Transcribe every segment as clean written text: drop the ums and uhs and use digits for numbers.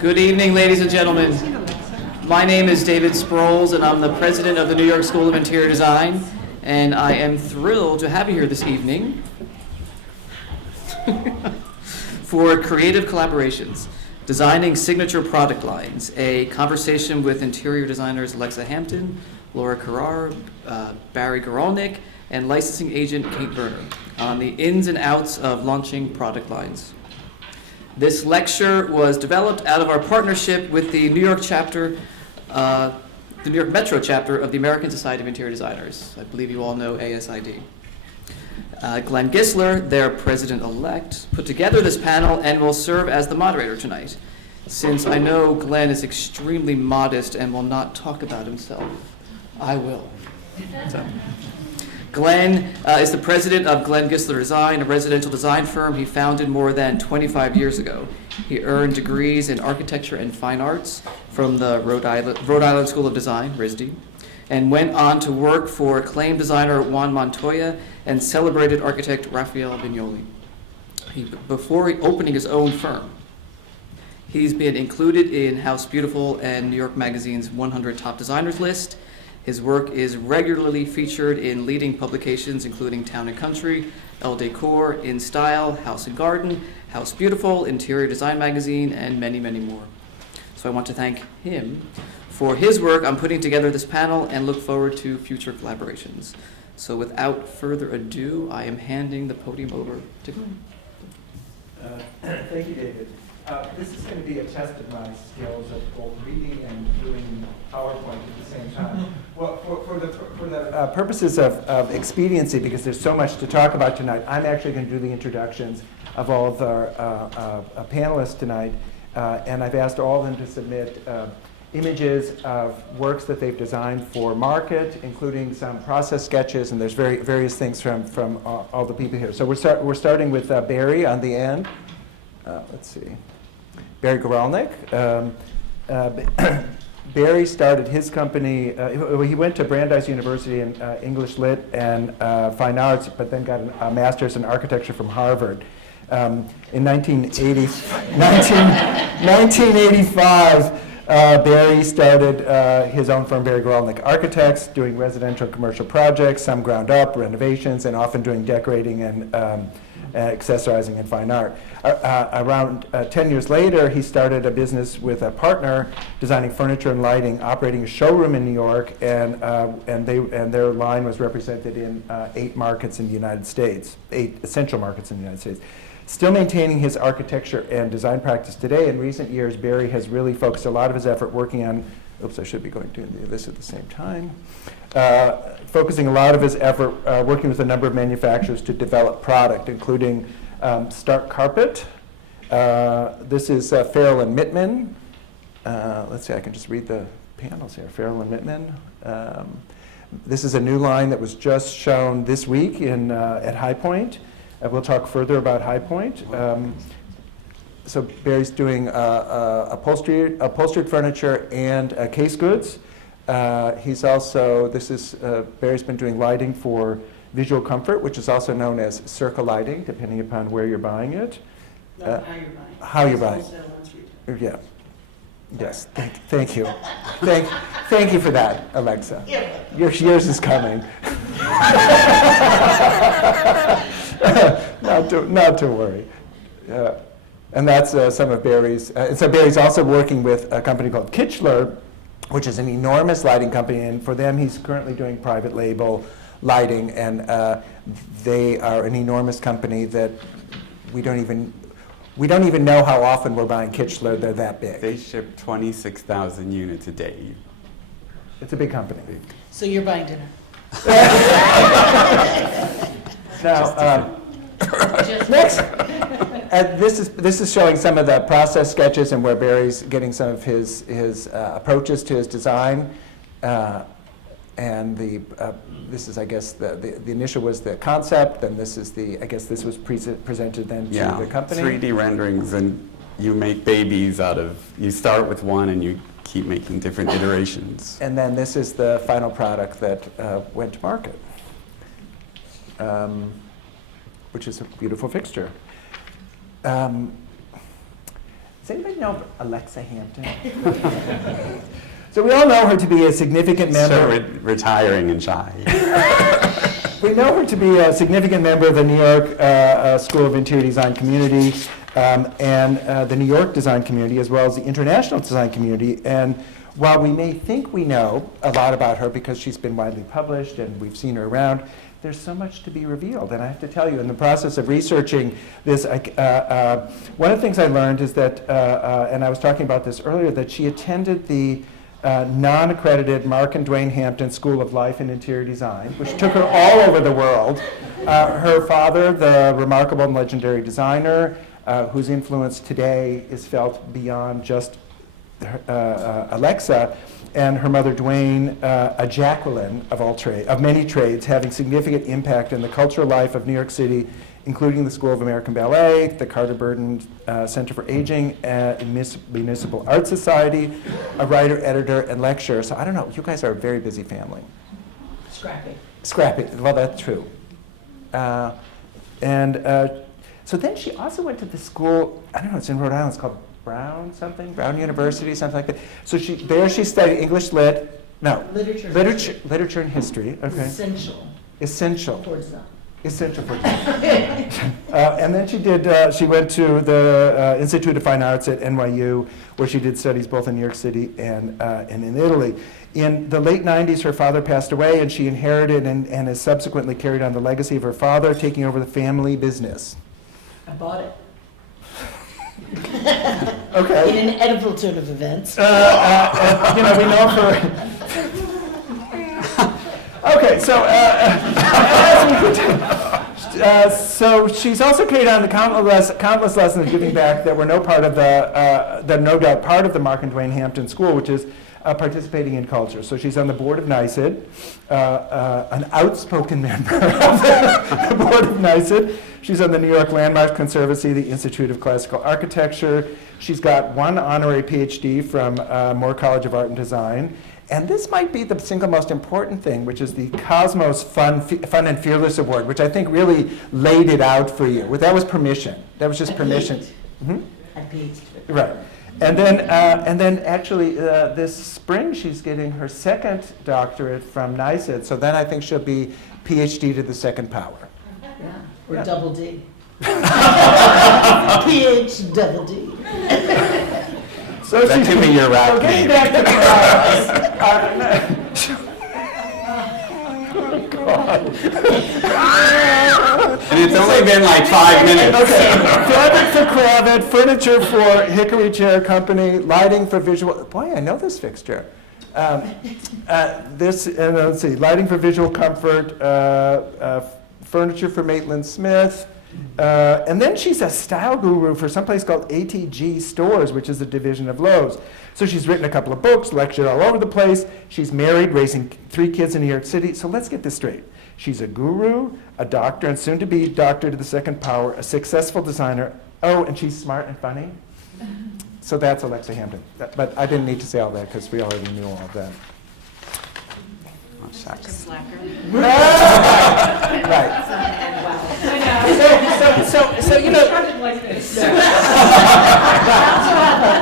Good evening, ladies and gentlemen. My name is David Sproles, and I'm the president of the New York School of Interior Design, and I am thrilled to have you here this evening for Creative Collaborations, Designing Signature Product Lines, a conversation with interior designers Alexa Hampton, Laura Kirar, Barry Goralnik, and licensing agent Kate Verner on the ins and outs of launching product lines. This lecture was developed out of our partnership with the New York chapter, the New York Metro chapter of the American Society of Interior Designers. I believe you all know ASID. Glenn Gissler, their president-elect, put together this panel and will serve as the moderator tonight. Since I know Glenn is extremely modest and will not talk about himself, I will. So. Glenn is the president of Glenn Gissler Design, a residential design firm he founded more than 25 years ago. He earned degrees in architecture and fine arts from the Rhode Island School of Design, RISD, and went on to work for acclaimed designer Juan Montoya and celebrated architect Raphael Vignoli. Before opening his own firm, he's been included in House Beautiful and New York Magazine's 100 Top Designers list. His work is regularly featured in leading publications including Town & Country, Elle Decor, In Style, House & Garden, House Beautiful, Interior Design Magazine, and many, many more. So I want to thank him for his work on putting together this panel and look forward to future collaborations. So without further ado, I am handing the podium over to Glenn. Thank you, David. This is going to be a test of my skills of both reading and doing PowerPoint at the same time. Well, for the purposes of expediency, because there's so much to talk about tonight, I'm actually going to do the introductions of all of our panelists tonight, and I've asked all of them to submit images of works that they've designed for market, including some process sketches, and there's various things from all the people here. So we're starting with Barry on the end. Let's see. Barry Goralnik. Barry started his company, he went to Brandeis University in English Lit and Fine Arts, but then got a master's in architecture from Harvard. In 1985, Barry started his own firm, Barry Goralnik Architects, doing residential and commercial projects, some ground up, renovations, and often doing decorating and accessorizing in fine art. Around 10 years later, he started a business with a partner designing furniture and lighting, operating a showroom in New York, and their line was represented in 8 markets in the United States, 8 essential markets in the United States. Still maintaining his architecture and design practice today, in recent years, Barry has really focused a lot of his effort working on, I should be going to do this at the same time. Focusing a lot of his effort working with a number of manufacturers to develop product, including Stark Carpet. This is Farrell and Mittman. Let's see, I can just read the panels here. Farrell and Mittman. This is a new line that was just shown this week at High Point. We'll talk further about High Point. So Barry's doing upholstered furniture and case goods. He's also, Barry's been doing lighting for Visual Comfort, which is also known as Circa lighting, depending upon where you're buying it. How you're buying. Yeah. Yes. Thank you. Thank you for that, Alexa. Yours is coming. Not to worry. And that's some of Barry's. And so Barry's also working with a company called Kichler, which is an enormous lighting company, and for them he's currently doing private label lighting, and they are an enormous company that we don't even know how often we're buying Kichler. They're that big. They ship 26,000 units a day. It's a big company. So you're buying dinner. Now, next. This is showing some of the process sketches and where Barry's getting some of his approaches to his design. And this is, I guess, the initial was the concept, and this is this was presented then to the company. 3D renderings, and you make babies out of, you start with one and you keep making different iterations. And then this is the final product that went to market, which is a beautiful fixture. Does anybody know Alexa Hampton? So we all know her to be a significant member. So retiring and shy. We know her to be a significant member of the New York School of Interior Design community and the New York design community, as well as the international design community. And while we may think we know a lot about her because she's been widely published and we've seen her around, there's so much to be revealed. And I have to tell you, in the process of researching this, one of the things I learned is that, and I was talking about this earlier, that she attended the non-accredited Mark and Dwayne Hampton School of Life and Interior Design, which took her all over the world. Her father, the remarkable and legendary designer, whose influence today is felt beyond just Alexa, and her mother, Dwayne, a Jacqueline of many trades, having significant impact in the cultural life of New York City, including the School of American Ballet, the Carter Burton Center for Aging, Municipal Art Society, a writer, editor, and lecturer. So I don't know, you guys are a very busy family. Scrappy. Scrappy, well, that's true. So then she also went to the school, I don't know, it's in Rhode Island, it's called Brown University, something like that. So she studied English lit, literature and history. Okay. Essential. For design. Essential for design. And then she went to the Institute of Fine Arts at NYU, where she did studies both in New York City and in Italy. In the late 90s, her father passed away, and she inherited and has subsequently carried on the legacy of her father, taking over the family business. I bought it. Okay. In an edible turn of events. We know for. Okay, so so she's also carried on the countless lessons of giving back that were no doubt part of the Mark and Dwayne Hampton School, which is participating in culture. So she's on the board of NYSID, an outspoken member of the board of NYSID. She's on the New York Landmarks Conservancy, the Institute of Classical Architecture. She's got one honorary PhD from Moore College of Art and Design. And this might be the single most important thing, which is the Cosmos Fun and Fearless Award, which I think really laid it out for you. That was permission. That was just permission. I paid. Right. And then actually this spring she's getting her second doctorate from NYSID. So then I think she'll be PhD to the second power. Yeah. Or double D. PH double D. So That could be your rap so getting name. back to And it's only been like 5 minutes. Okay, fabric for Cravat, furniture for Hickory Chair Company, lighting for visual. Boy, I know this fixture. Let's see, lighting for visual comfort, furniture for Maitland Smith. And then she's a style guru for someplace called ATG Stores, which is a division of Lowe's. So she's written a couple of books, lectured all over the place. She's married, raising 3 kids in New York City. So let's get this straight. She's a guru, a doctor, and soon to be doctor to the second power, a successful designer. Oh, and she's smart and funny. So that's Alexa Hampton. But I didn't need to say all that because we already knew all of that. Oh, shucks. Right. So you know.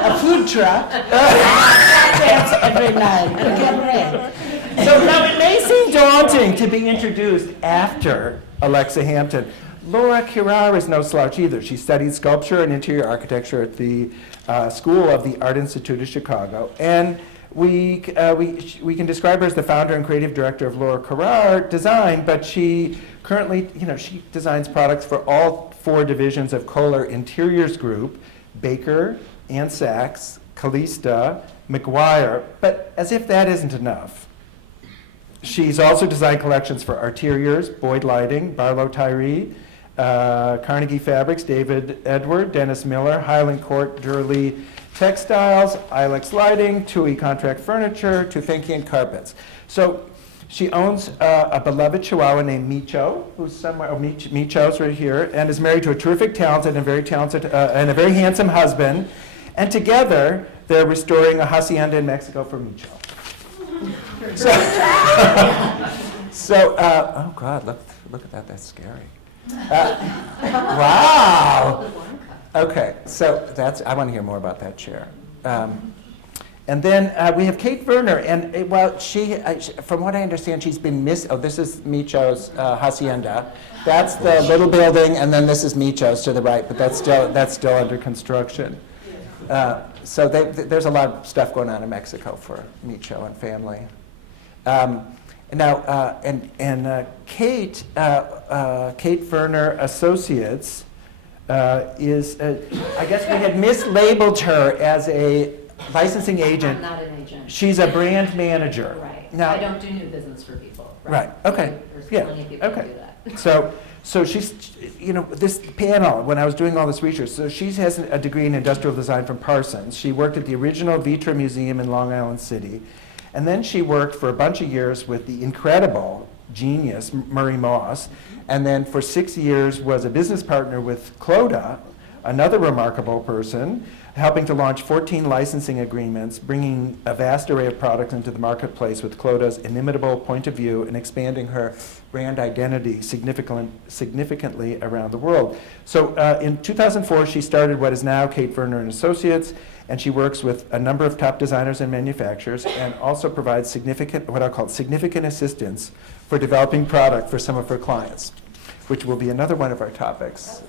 A food truck. Every night. Cabaret. So now it may seem daunting to be introduced after Alexa Hampton. Laura Kirar is no slouch either. She studied sculpture and interior architecture at the School of the Art Institute of Chicago. And we can describe her as the founder and creative director of Laura Kirar Design, but she currently, she designs products for all 4 divisions of Kohler Interiors Group, Baker, Ann Sachs, Calista, McGuire, but as if that isn't enough. She's also designed collections for Arteriors, Boyd Lighting, Barlow Tyree, Carnegie Fabrics, David Edward, Dennis Miller, Highland Court, Durley Textiles, Ilex Lighting, TUI Contract Furniture, Tufinkian Carpets. So she owns a beloved Chihuahua named Micho, who's somewhere, Micho's right here, and is married to a terrific, talented, and very very handsome husband. And together, they're restoring a hacienda in Mexico for Micho. Oh God, look at that, that's scary. Wow. Okay, so I want to hear more about that chair. And then we have Kate Verner, and from what I understand, she's been this is Micho's hacienda. That's the little building, and then this is Micho's to the right, but that's still under construction. So there's a lot of stuff going on in Mexico for Micho and family. Kate Verner Associates is, I guess we had mislabeled her as a licensing agent. I'm not an agent. She's a brand manager. Right. Now, I don't do new business for people. right. Okay. There's Yeah. plenty of people who Okay. do that. So she's, this panel, when I was doing all this research, so she has a degree in industrial design from Parsons. She worked at the original Vitra Museum in Long Island City. And then she worked for a bunch of years with the incredible genius, Murray Moss. And then for 6 years was a business partner with Clodagh, another remarkable person, helping to launch 14 licensing agreements, bringing a vast array of products into the marketplace with Clodagh's inimitable point of view and expanding her brand identity significantly around the world. So in 2004, she started what is now Kate Verner and Associates, and she works with a number of top designers and manufacturers, and also provides what I'll call significant assistance for developing product for some of her clients, which will be another one of our topics.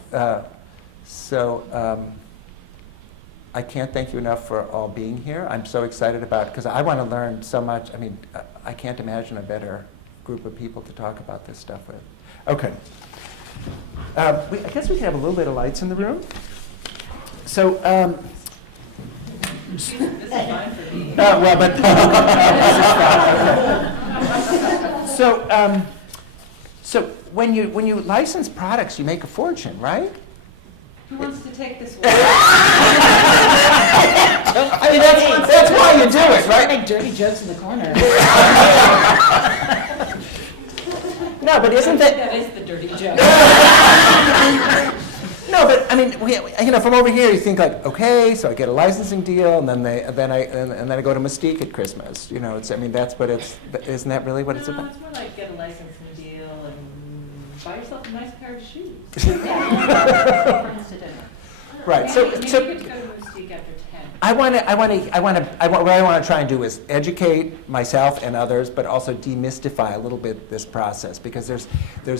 I can't thank you enough for all being here. I'm so excited because I want to learn so much. I mean, I can't imagine a better group of people to talk about this stuff with. Okay. I guess we can have a little bit of lights in the room. So, This is fine for me. well, but so when you license products, you make a fortune, right? Who wants to take this one? I mean, that's why you do it, right? Make dirty jokes in the corner. No, but isn't That is the dirty joke. No, but I mean, from over here, you think like, okay, so I get a licensing deal, and then I go to Mystique at Christmas. That's what it's. Isn't that really what it's No, about? it's more like get a licensing deal and buy yourself a nice pair of shoes. Friends to dinner. Right. Maybe So you could go to Mystique after 10. what I want to try and do is educate myself and others, but also demystify a little bit this process, because there's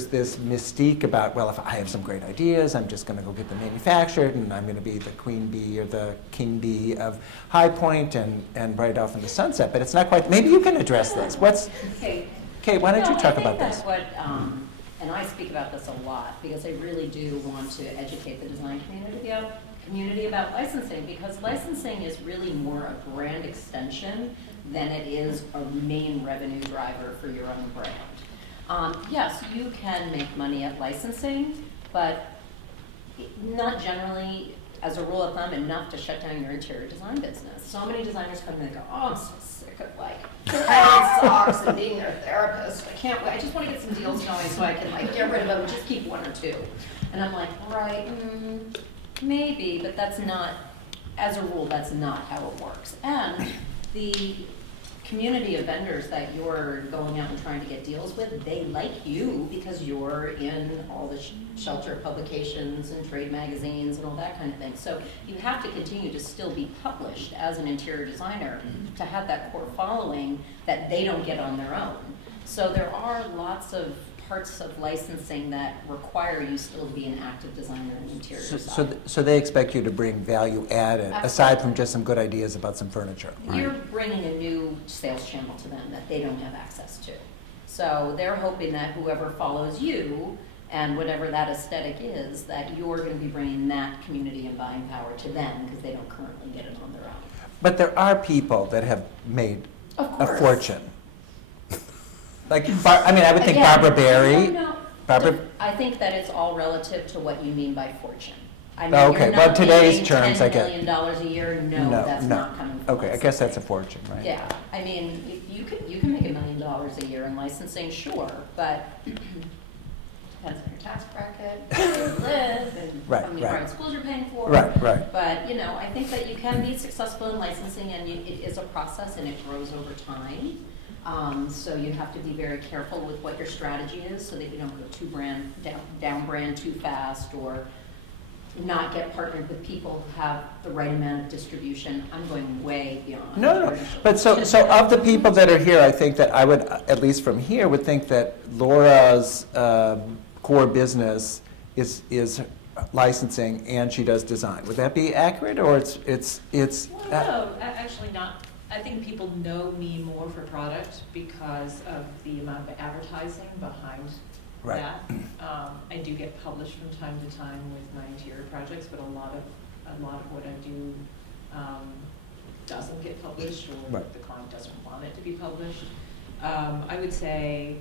this mystique about, well, if I have some great ideas, I'm just going to go get them manufactured, and I'm going to be the queen bee or the king bee of High Point and right off in the sunset. But it's not quite. Maybe you can address this. Kate, why don't you talk about this? And I speak about this a lot because I really do want to educate the design community about licensing, because licensing is really more a brand extension than it is a main revenue driver for your own brand. Yes, you can make money at licensing, but not generally, as a rule of thumb, enough to shut down your interior design business. So many designers come in and go, oh, I'm so sick of carrying socks and being their therapist. I can't wait. I just want to get some deals going so I can get rid of them and just keep one or two. And I'm like, right, maybe, but that's not, as a rule, that's not how it works. And the community of vendors that you're going out and trying to get deals with, they like you because you're in all the shelter publications and trade magazines and all that kind of thing. So you have to continue to still be published as an interior designer to have that core following that they don't get on their own. So there are lots of parts of licensing that require you still to be an active designer in interior design. So they expect you to bring value added, aside from just some good ideas about some furniture. You're bringing a new sales channel to them that they don't have access to. So they're hoping that whoever follows you and whatever that aesthetic is, that you're going to be bringing that community and buying power to them because they don't currently get it on their own. But there are people that have made Of a course. fortune. I would think Again, Barbara Berry. no. I think that it's all relative to what you mean by fortune. I mean, Okay, you're well, not today's making terms, I get. $10 million a year. No, that's not coming from Okay, I guess that's a licensing. fortune, right? Yeah, I mean, you can make $1 million a year in licensing, sure, but depends on your tax bracket, where you live, and Right, how many right. private schools you're paying for. Right. But, I think that you can be successful in licensing, and it is a process, and it grows over time. So you have to be very careful with what your strategy is so that you don't go down brand too fast, or, not get partnered with people who have the right amount of distribution. I'm going way beyond. No, but so of the people that are here, I think that I would, at least from here, would think that Laura's core business is licensing and she does design. Would that be accurate, or it's? Well, no, actually not. I think people know me more for product because of the amount of advertising behind Right. that. I do get published from time to time with my interior projects, but a lot of what I do doesn't get published, or Right. the client doesn't want it to be published. I would say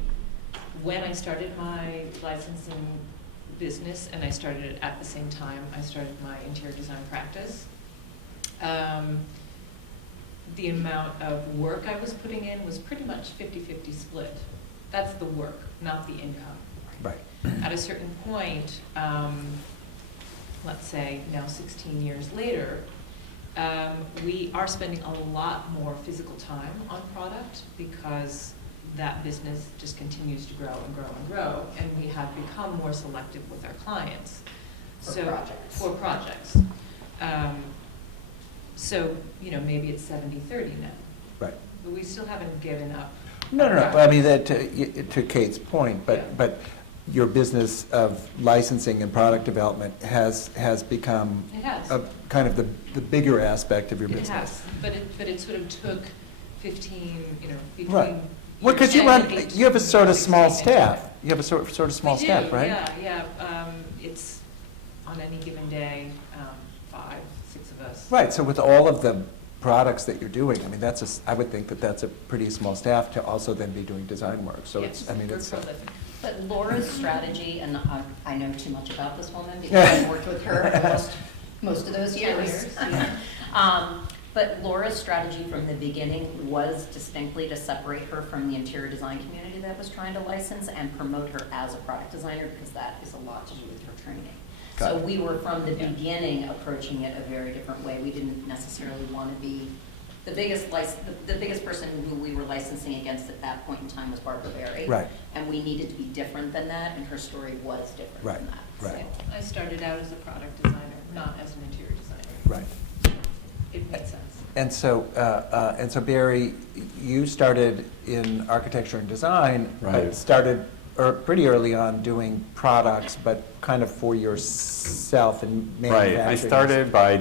when I started my licensing business, and I started it at the same time I started my interior design practice, the amount of work I was putting in was pretty much 50-50 split. That's the work, not the income. Right. At a certain point, let's say now 16 years later, we are spending a lot more physical time on product because that business just continues to grow and grow and grow, and we have become more selective with our clients. For projects. For projects. So, maybe it's 70-30 now, Right. but we still haven't given up. No. our But I mean, practice. to Kate's point, Yeah. but your business of licensing and product development has become It has. a kind of the bigger aspect of your It business. has, but it sort of took 15, between. Right. Well, because year 10 and you have a 18, sort of small 16 and staff. You have a sort of small We do, staff, right? Yeah. It's on any given day, 5, 6 of us. Right, so with all of the products that you're doing, I mean, I would think that that's a pretty small staff to also then be doing design work, so Yes, it's, I mean, we're it's. prolific. But Laura's strategy, and I know too much about this woman because I've worked with her most of those 10 years. years, yeah. But Laura's strategy from the beginning was distinctly to separate her from the interior design community that was trying to license and promote her as a product designer, because that is a lot to do with her training. Got So it. we were from the Yeah. beginning approaching it a very different way. We didn't necessarily want to be the biggest person who we were licensing against at that point in time was Barbara Berry. Right. And we needed to be different than that, and her story was different Right, than that. right. So- I started out as a product designer, not as an interior designer. Right. It made sense. And so Barry, you started in architecture and design, but Right. started pretty early on doing products, but kind of for yourself and manufacturing. Right, I started by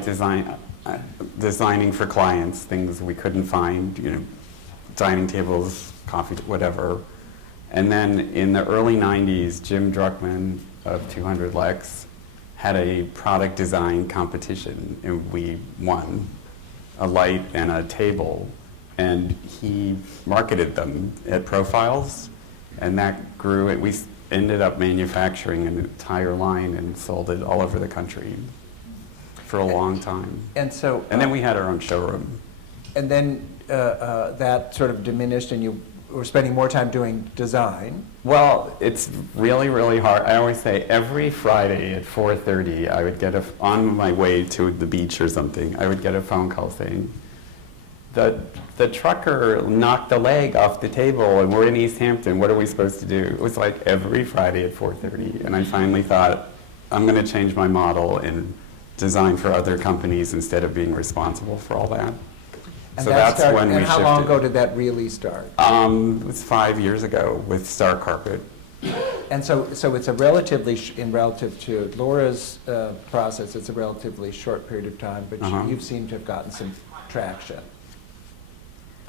designing for clients, things we couldn't find, dining tables, coffee, whatever. And then in the early 90s, Jim Druckmann of 200 Lex had a product design competition, and we won a light and a table, and he marketed them at Profiles, and that grew. We ended up manufacturing an entire line and sold it all over the country for a long time. And so. And then we had our own showroom. And then that sort of diminished, and you were spending more time doing design. Well, it's really, really hard. I always say every Friday at 4:30, I would get on my way to the beach or something, I would get a phone call saying, the trucker knocked the leg off the table and we're in East Hampton, what are we supposed to do? It was like every Friday at 4:30, and I finally thought, I'm going to change my model and design for other companies instead of being responsible for all that. And So that that's started- when we And how shifted. long ago did that really start? It was 5 years ago with Star Carpet. And so it's a relatively, relative to Laura's process, it's a relatively short period of time, but Uh-huh. you seem to have gotten some traction.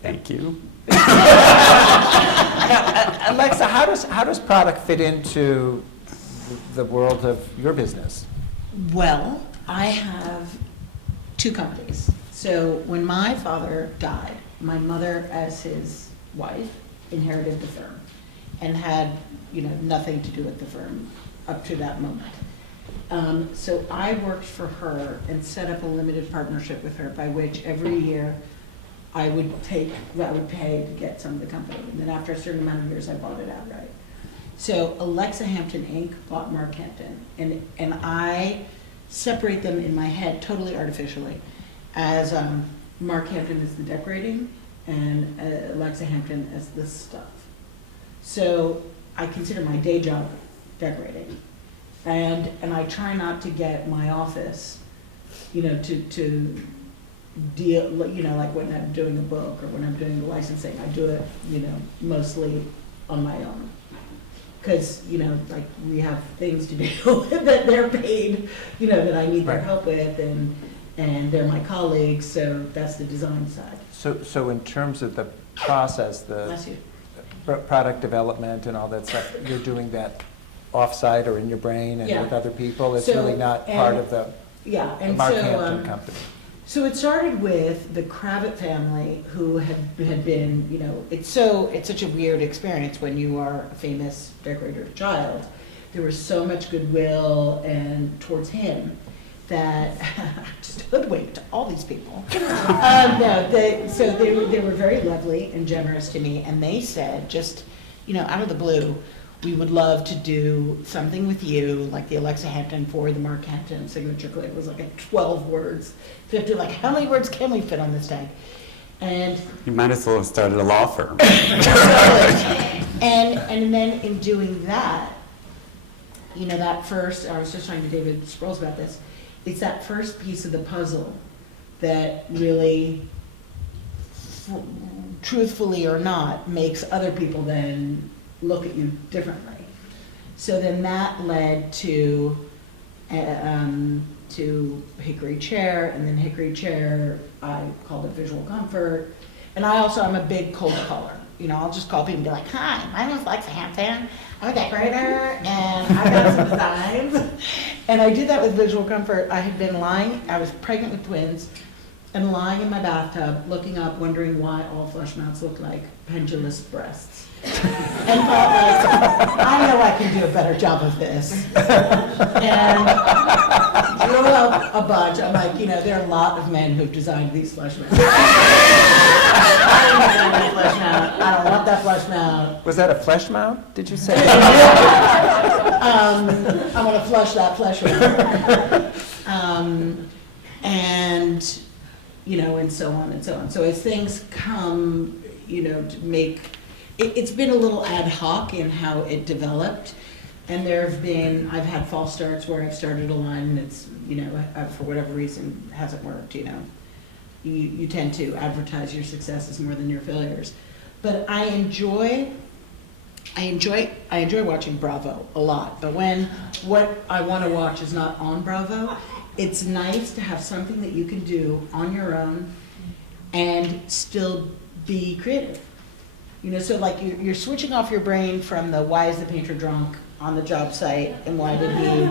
Thank you. Alexa, how does product fit into the world of your business? Well, I have 2 companies. So when my father died, my mother, as his wife, inherited the firm and had, nothing to do with the firm up to that moment. So I worked for her and set up a limited partnership with her by which every year I would pay to get some of the company. And then after a certain amount of years, I bought it outright. So Alexa Hampton Inc. bought Mark Hampton, and I separate them in my head totally artificially as Mark Hampton is the decorating and Alexa Hampton as the stuff. So I consider my day job decorating. And I try not to get my office, to deal, like when I'm doing a book or when I'm doing the licensing, I do it, mostly on my own. Because, like we have things to do that they're paid, that I need their Right. help with, and they're my colleagues, so that's the design side. So in terms of the process, the Bless you. product development and all that stuff, you're doing that off-site or in your brain and Yeah. with other people? It's So, really not part and- of the Yeah, and Mark so, Hampton company? so it started with the Kravitz family, who had been, it's such a weird experience when you are a famous decorator's child. There was so much goodwill and towards him that I just hoodwinked all these people. They were very lovely and generous to me, and they said, just, out of the blue, we would love to do something with you, like the Alexa Hampton for the Mark Hampton signature clip. It was like 12 words. 50, like, how many words can we fit on this tag? And You might as well have started a law firm. and then in doing that, that first, I was just talking to David Sproles about this, it's that first piece of the puzzle that really, truthfully or not, makes other people then look at you differently. So then that led to Hickory Chair, and then Hickory Chair, I called it Visual Comfort. And I'm a big cold caller. I'll just call people and be like, hi, my name's Alexa Hampton. I'm a decorator, and I got some designs. And I did that with Visual Comfort. I had been I was pregnant with twins, and lying in my bathtub, looking up, wondering why all flush mounts look like pendulous breasts. And thought, like, I know I can do a better job of this. And drew up a bunch. I'm like, there are a lot of men who've designed these flush mounts. I don't want that flush mount. I don't want that flush mount. Was that a flesh mount, did you say? I'm gonna flush that flesh out. And, and so on and so on. So as things come, to make, it's been a little ad hoc in how it developed. And I've had false starts where I've started a line and it's, for whatever reason, hasn't worked, You tend to advertise your successes more than your failures. But I enjoy watching Bravo a lot. But when what I want to watch is not on Bravo, it's nice to have something that you can do on your own and still be creative. So like you're switching off your brain from the why is the painter drunk on the job site and why did he,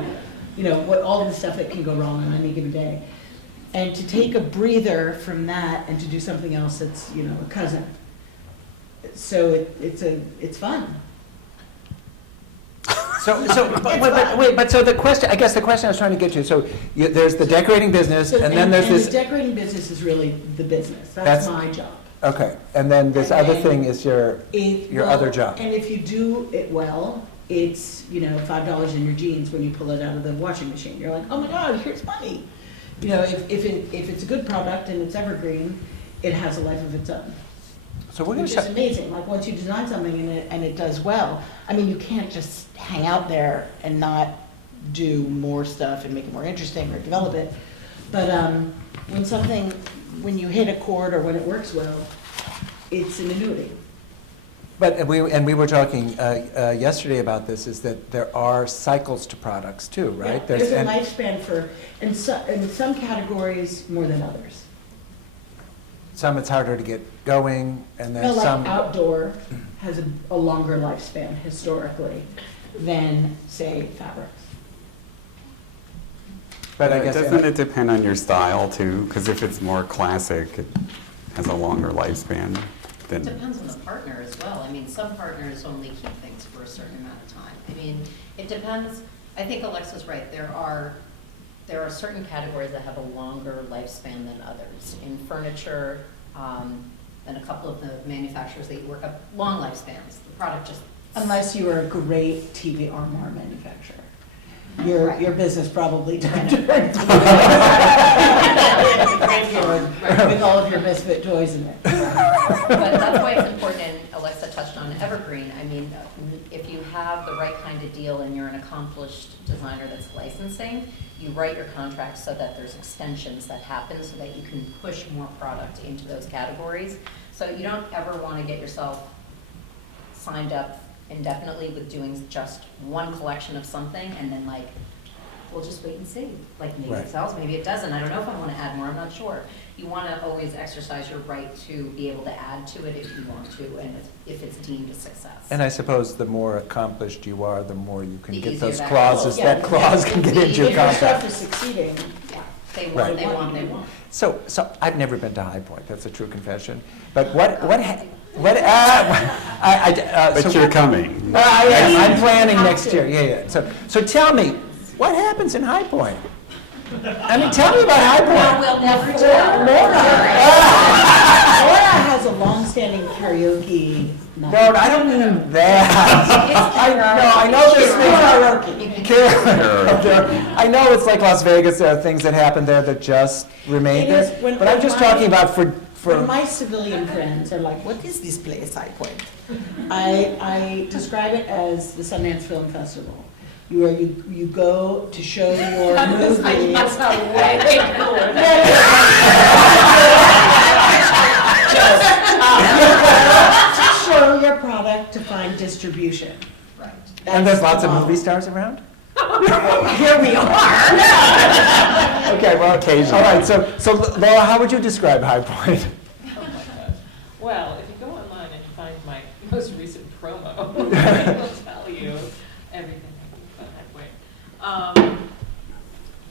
what all the stuff that can go wrong on any given day. And to take a breather from that and to do something else that's, a cousin. So it's fun. But so the question, I guess the question I was trying to get to, so there's the decorating business, and then there's this. The decorating business is really the business. That's my job. Okay, and then this And other then thing is your other job. And if you do it well, it's, $5 in your jeans when you pull it out of the washing machine. You're like, oh my God, here's money. If it's a good product and it's evergreen, it has a life of its own. So we're Which going is amazing. Like once you design something and it does well, you can't just hang out there and not do more stuff and make it more interesting or develop it. But when you hit a chord or when it works well, it's an annuity. But we were talking yesterday about this, is that there are cycles to products too, right? Yeah, there's a lifespan in some categories more than others. Some it's harder to get going, and then Like some. outdoor has a longer lifespan historically than, say, fabrics. But I guess Doesn't it depend on your style too? Because if it's more classic, it has a longer lifespan It than. depends on the partner as well. Some partners only keep things for a certain amount of time. It depends. I think Alexa's right. There are certain categories that have a longer lifespan than others. In furniture, and a couple of the manufacturers that you work up, long lifespans. The product just. Unless you are a great TV armoire manufacturer. Your business probably turned with all of your misfit toys in it. But that's why it's important, and Alexa touched on evergreen. I mean, if you have the right kind of deal and you're an accomplished designer that's licensing, you write your contracts so that there's extensions that happen so that you can push more product into those categories. So you don't ever want to get yourself signed up indefinitely with doing just one collection of something and then like, we'll just wait and see. Like maybe Right. it sells, maybe it doesn't. I don't know if I want to add more, I'm not sure. You want to always exercise your right to be able to add to it if you want to and if it's deemed a success. And I suppose the more accomplished you are, the more you can The get easier those that clauses, is. that clause can get into your If your stuff contract. is succeeding, Yeah, they Right. want, they want. So I've never been to High Point, that's a true confession. But what, But so you're coming. I am. I'm planning Have next to. year, yeah. So tell me, what happens in High Point? I mean, tell me about High Point. We'll never tell. Laura has a long-standing karaoke night. No, I don't mean that. I know this Karaoke. Kirar. I know it's like Las Vegas, there are things that happen there that just remain It is, there. when- But I'm just when my- talking about for, When my civilian friends are like, what is this place, High Point? I describe it as the Sundance Film Festival. You go to show your movie. To show your product to find distribution. Right. and there's That's lots the of model. movie stars around? Here we are. Okay, well, occasionally. All right, so Laura, how would you describe High Point? Oh my gosh. Well, if you go online and you find my most recent promo, it will tell you everything about High Point.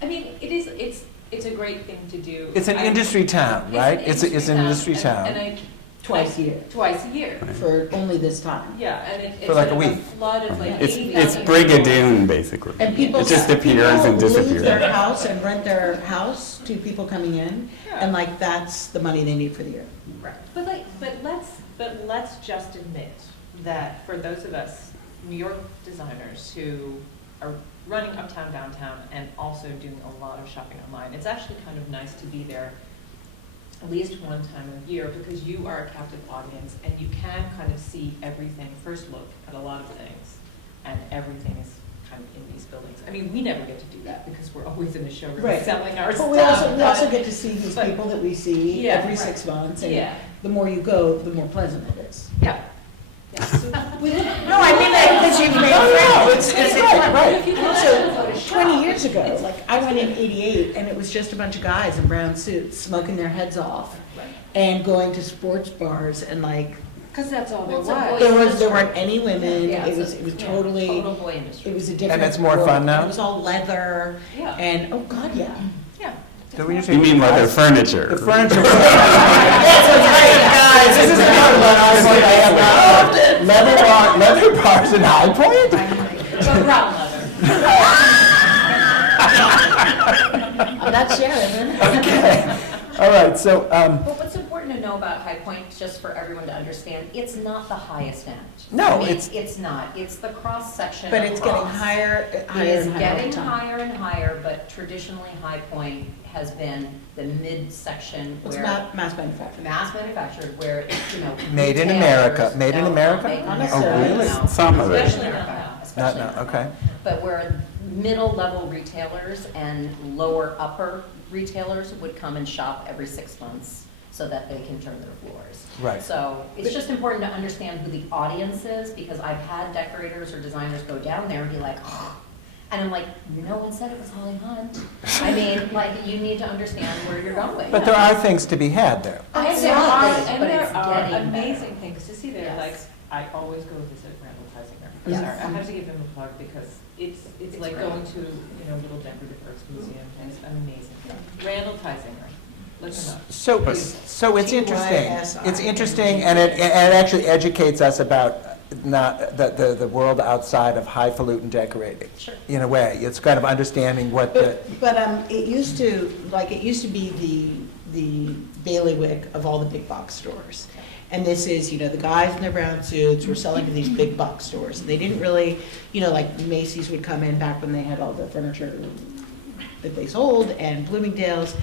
I mean, it's a great thing to do. It's an industry town, right? It's an industry town. Twice a year, Twice a year. for only this time. Yeah, and it's For like a sort of week. flood of like It's 80,000 Brigadoon, basically. And people, It just appears and people leave disappears. their house and rent their house to people coming in, Yeah. and like, that's the money they need for the year. Right. But let's just admit that for those of us New York designers who are running uptown, downtown, and also doing a lot of shopping online, it's actually kind of nice to be there at least one time a year because you are a captive audience and you can kind of see everything, first look at a lot of things, and everything is kind of in these buildings. I mean, we never get to do that because we're always in the showroom Right. selling our But stuff. we also but- get to see these but- people that we see Yeah, every right. 6 months, and Yeah. the more you go, the more pleasant it is. Yeah. Yeah. So- No, I mean that because you've made friends. it's right. If you go So, to 20 years ago, like, I went in '88, and it was just a bunch of guys in brown suits smoking their heads off and going to sports bars, and like, Because that's all there Well, it's a was. boy- there weren't any women. Yeah, It it's was a- totally, Total boy industry. it was a different. it's more world. fun now? It was all leather, Yeah. and, oh God, yeah. Yeah. So when You mean leather furniture? The furniture. Guys, this is not about High Point. I have leather bars in High Point? But brown leather. I'm not sharing. Okay. All right, so, But what's important to know about High Point, just for everyone to understand, it's not the highest end. No, I mean, it's- it's not. It's the cross section. But it's getting across. higher, It higher is and higher all the getting time. higher and higher, but traditionally High Point has been the mid-section It's where not mass manufacturing. mass manufactured, where, Made in America. retailers Made in don't America? make Not them. Oh, really? No. Some of it. Especially not now. Especially not, not okay. now. But where middle-level retailers and lower-upper retailers would come and shop every 6 months so that they can turn their floors. Right. So it's just important to understand who the audience is, because I've had decorators or designers go down there and be like, oh. And I'm like, no one said it was Holly Hunt. I mean, like, you need to understand where you're going. but there are things to be had there. And there are, Absolutely, and but there it's are getting amazing better. things to see there, Yes. like, I always go visit Randall Heisinger. I'm Yes. sorry, I have to give him a plug because it's like great. going to, Little Decorative Arts Museum, it's amazing. Randall Heisinger, look him up. So it's interesting. TYSI. It's interesting, and it actually educates us about not the world outside of highfalutin decorating. Sure. In a way, it's kind of understanding what the, But it used to be the bailiwick of all the big box stores. And this is, the guys in their brown suits were selling to these big box stores. And they didn't really, like Macy's would come in back when they had all the furniture that they sold, and Bloomingdale's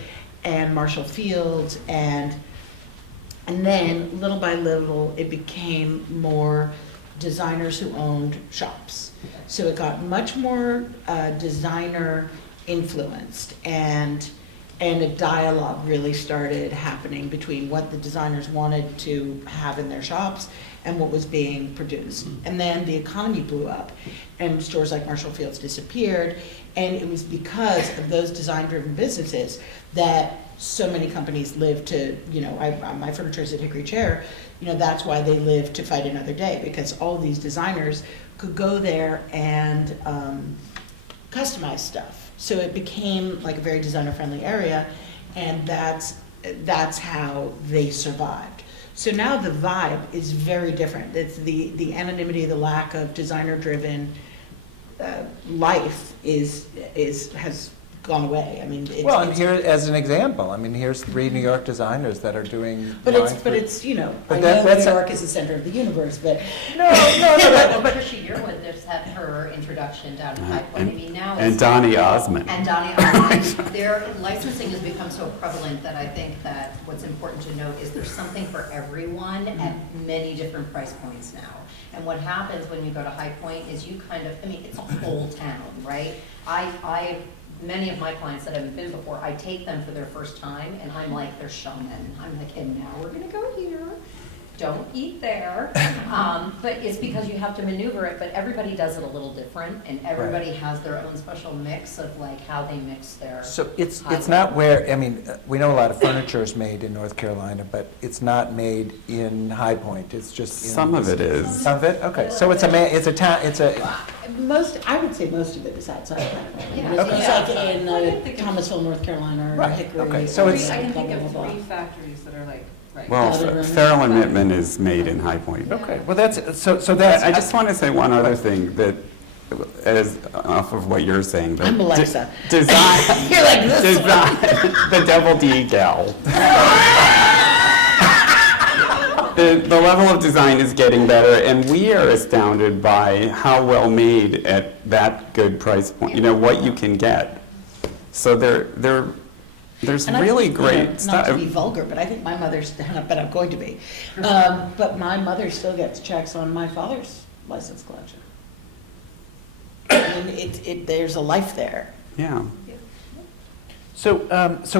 and Marshall Fields, and And then, little by little, it became more designers who owned shops. So it got much more designer influenced, and a dialogue really started happening between what the designers wanted to have in their shops and what was being produced. And then the economy blew up, and stores like Marshall Field's disappeared, and it was because of those design-driven businesses that so many companies live to, my furniture is at Hickory Chair, that's why they live to fight another day, because all these designers could go there and customize stuff. So it became like a very designer-friendly area, and that's how they survived. So now the vibe is very different. It's the anonymity, the lack of designer-driven life has gone away. I mean, Well, and here, as an example, I mean, here's 3 New York designers that are doing. But lines it's for- But I that- know that's New a- York is the center of the universe, but No, But Tricia Yearwood just had her introduction down in High Point. I mean, now And it's. Donny Osmond. And Donny Osmond. Their licensing has become so prevalent that I think that what's important to note is there's something for everyone at many different price points now. And what happens when you go to High Point is you it's a whole town, right? Many of my clients that haven't been before, I take them for their first time, and I'm like their showman. I'm like, and now we're gonna go here. Don't eat there. But it's because you have to maneuver it, but everybody does it a little different, and everybody has their own special mix of like how they mix their. So it's not where, I mean, we know a lot of furniture is made in North Carolina, but it's not made in High Point. It's just. Some of it is. Some of it? Okay, so it's a town, I would say most of it is outside of that. Yeah. It's like in I can think of- Thomasville, North Carolina, or Right, Hickory. okay, so it's- I can think blah, of blah, blah, 3 factories that are like, right. Well, Farrell and Mittman is made in High Point. okay, well, so that's. I just want to say one other thing that, as off of what you're saying. that I'm Alexa. Design. You're like this one. Design, the double D gal. The level of design is getting better, and we are astounded by how well made at that good price point, what you can get. So there's And I really think, great Not stuff. to be vulgar, but I think my mother's, but I'm going to be. But my mother still gets checks on my father's license collection. I mean, there's a life there. Yeah. So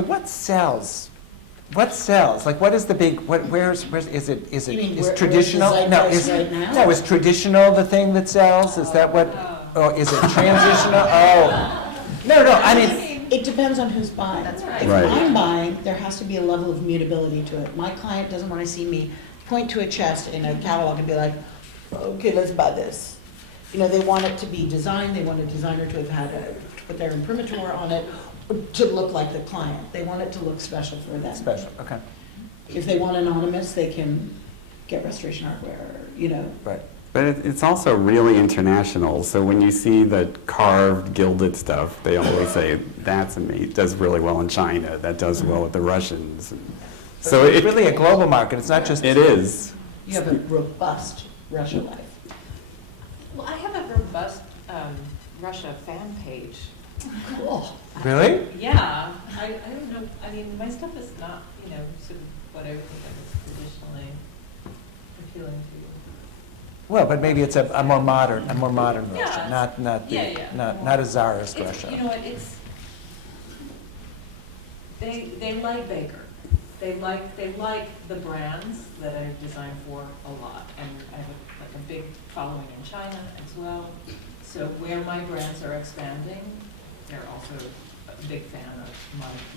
what sells? What sells? Like, what is the big, where's, is it, You mean is where's the traditional? No, zeitgeist right now? No, is traditional the thing that sells? Is that what, or is it transitional? Oh, no, I mean, It depends on who's buying. That's right. If Right. I'm buying, there has to be a level of mutability to it. My client doesn't want to see me point to a chest in a catalog and be like, okay, let's buy this. They want it to be designed, they want a designer to have had to put their imprimatur on it, to look like the client. They want it to look special for them. special, okay, If they want anonymous, they can get Restoration Hardware, right. But it's also really international. So when you see the carved, gilded stuff, they always say, that's amazing, does really well in China, that does well with the Russians. So It's really a global market, it's not just. It is. You have a robust Russia life. Well, I have a robust Russia fan page. Cool. Really? Yeah, I don't know, I mean, my stuff is not, sort of what I would think of as traditionally appealing to you. Well, but maybe it's a more modern Russia, Yeah. not a czarist It's, Russia. you know what, they like Baker. They like the brands that I've designed for a lot. And I have a big following in China as well. So where my brands are expanding, they're also a big fan of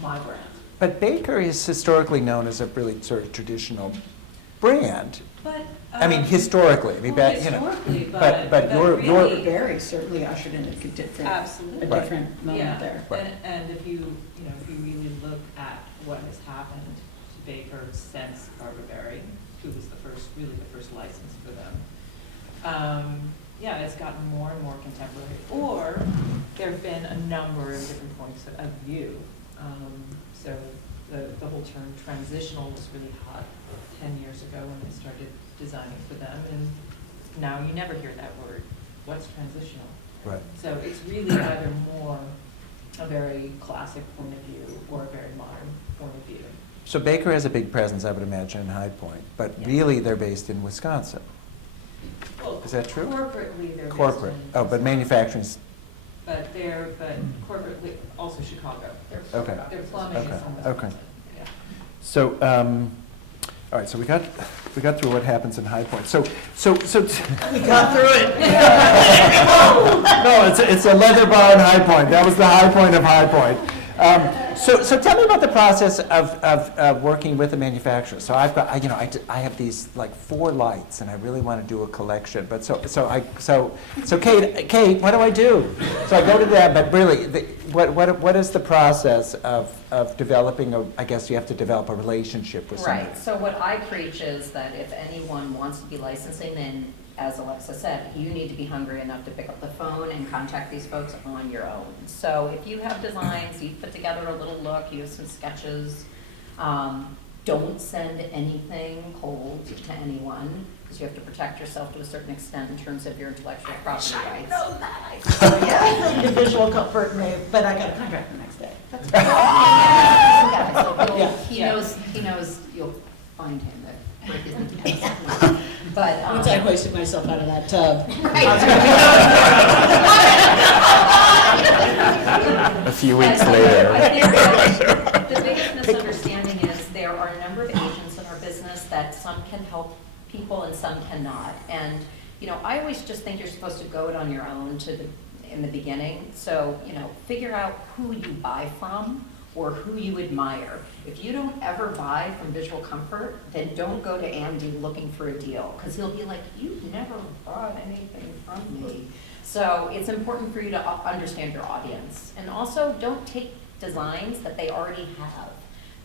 my brand. But Baker is historically known as a really sort of traditional brand. But. I mean, historically, I mean, back, Historically, but your- really- Barry certainly ushered in a different, Absolutely. a Right. different moment Yeah, there. Right. and if you really look at what has happened to Baker since Barbara Barry, who was really the first license for them, it's gotten more and more contemporary. Or there have been a number of different points of view. So the whole term transitional was really hot 10 years ago when I started designing for them, and now you never hear that word. What's transitional? Right. So it's really either more a very classic point of view or a very modern point of view. So Baker has a big presence, I would imagine, in High Point, but really they're based in Wisconsin. Well, Is that true? Corporately, they're based Corporate. in- Oh, but manufacturing's, But corporately, also Chicago. okay. Their plumbing is Okay, almost. okay. Yeah. So, all right, so we got through what happens in High Point. So. We got through it. No, it's a leather bar in High Point. That was the high point of High Point. So tell me about the process of working with a manufacturer. So I've got, I have these like 4 lights, and I really want to do a collection. But so Kate, what do I do? So I go to them, but really, what is the process of developing I guess you have to develop a relationship with somebody. Right, so what I preach is that if anyone wants to be licensing, then, as Alexa said, you need to be hungry enough to pick up the phone and contact these folks on your own. So if you have designs, you've put together a little look, you have some sketches, don't send anything cold to anyone, because you have to protect yourself to a certain extent in terms of your intellectual property rights. I know that. Yeah, the visual comfort, but I got a contract the next day. That's fine. Yeah, so Yeah. he knows you'll find him at Rick isn't the But, Once I hoisted myself out of that tub. A few weeks I later. think that the biggest misunderstanding is there are a number of agents in our business that some can help people and some cannot. And, I always just think you're supposed to go it on your own in the beginning. So, figure out who you buy from or who you admire. If you don't ever buy from Visual Comfort, then don't go to Andy looking for a deal, because he'll be like, you've never bought anything from me. So it's important for you to understand your audience. And also, don't take designs that they already have.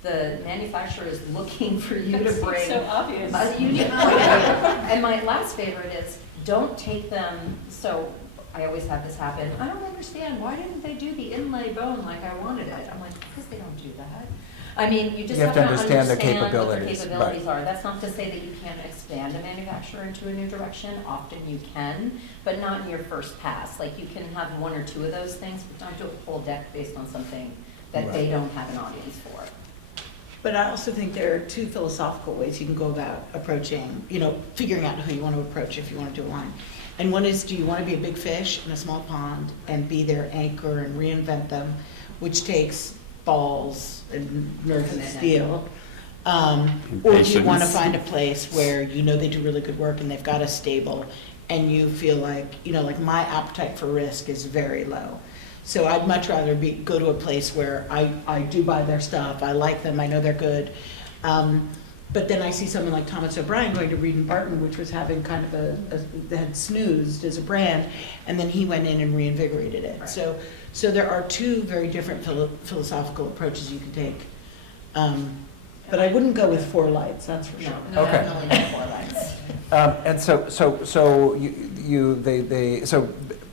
The manufacturer is looking for you to bring So obvious. a unique point of view. And my last favorite is, don't take them, so I always have this happen, I don't understand, why didn't they do the inlay bone like I wanted it? I'm like, because they don't do that. I mean, you just You have to understand their what their capabilities, capabilities are. That's not to say that you can't expand a manufacturer into a new direction. Often you can, but not in your first pass. Like, you can have 1 or 2 of those things, but don't do a full deck based on something that they don't have an audience for. But I also think there are 2 philosophical ways you can go about approaching, figuring out who you want to approach if you want to do a line. And one is, do you want to be a big fish in a small pond and be their anchor and reinvent them, which takes balls and nerves and steel? Or do you want to Patience. find a place where they do really good work and they've got a stable, and you feel like, like my appetite for risk is very low. So I'd much rather go to a place where I do buy their stuff, I like them, I know they're good. But then I see someone like Thomas O'Brien going to Reed and Barton, which was having kind of they had snoozed as a brand, and then he went in and reinvigorated it. Right. So there are 2 very different philosophical approaches you can take. But I wouldn't go with 4 lights, that's for sure. No, Okay. definitely not 4 lights. And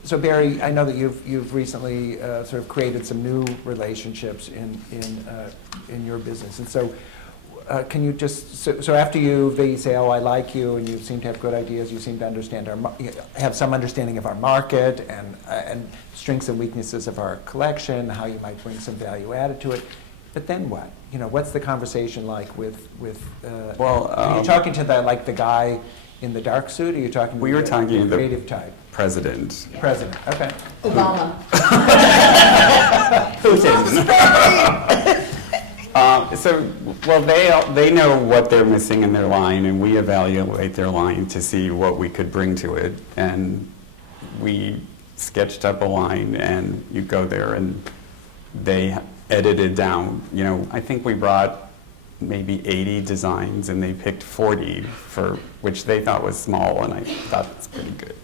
so Barry, I know that you've recently sort of created some new relationships in your business, and so can you just so after they say, oh, I like you, and you seem to have good ideas, you seem to understand have some understanding of our market and strengths and weaknesses of our collection, how you might bring some value added to it. But then what? What's the conversation like with? Are you talking to the guy in the dark suit? Or are you talking? We were talking to the the creative type. President. President. Okay. Obama. Putin. They know what they're missing in their line, and we evaluate their line to see what we could bring to it. And we sketched up a line, and you go there, and they edited down. I think we brought maybe 80 designs, and they picked 40 for which they thought was small, and I thought that's pretty good.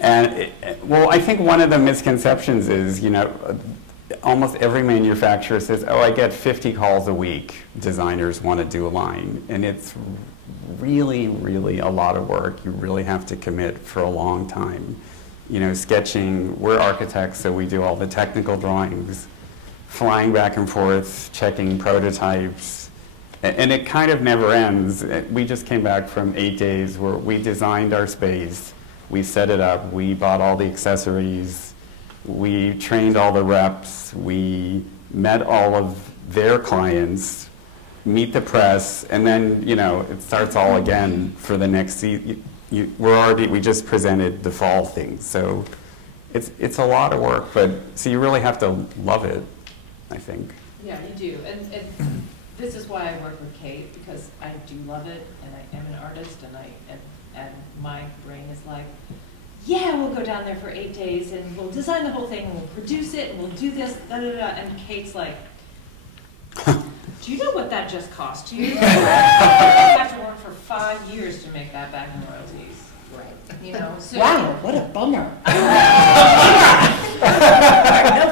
And I think one of the misconceptions is, almost every manufacturer says, oh, I get 50 calls a week, designers want to do a line. And it's really, really a lot of work. You really have to commit for a long time. Sketching, we're architects, so we do all the technical drawings, flying back and forth, checking prototypes, and it kind of never ends. We just came back from 8 days where we designed our space, we set it up, we bought all the accessories, we trained all the reps, we met all of their clients, meet the press, and then, you know, it starts all again for the next season. We just presented the fall thing, so it's a lot of work, but, so you really have to love it, I think. Yeah, you do, and this is why I work with Kate, because I do love it, and I am an artist, and my brain is like, yeah, we'll go down there for 8 days, and we'll design the whole thing, and we'll produce it, and we'll do this, da-da-da, and Kate's like, do you know what that just cost you? You have to work for 5 years to make that back in royalties. Right. You know, so. Wow, what a bummer. No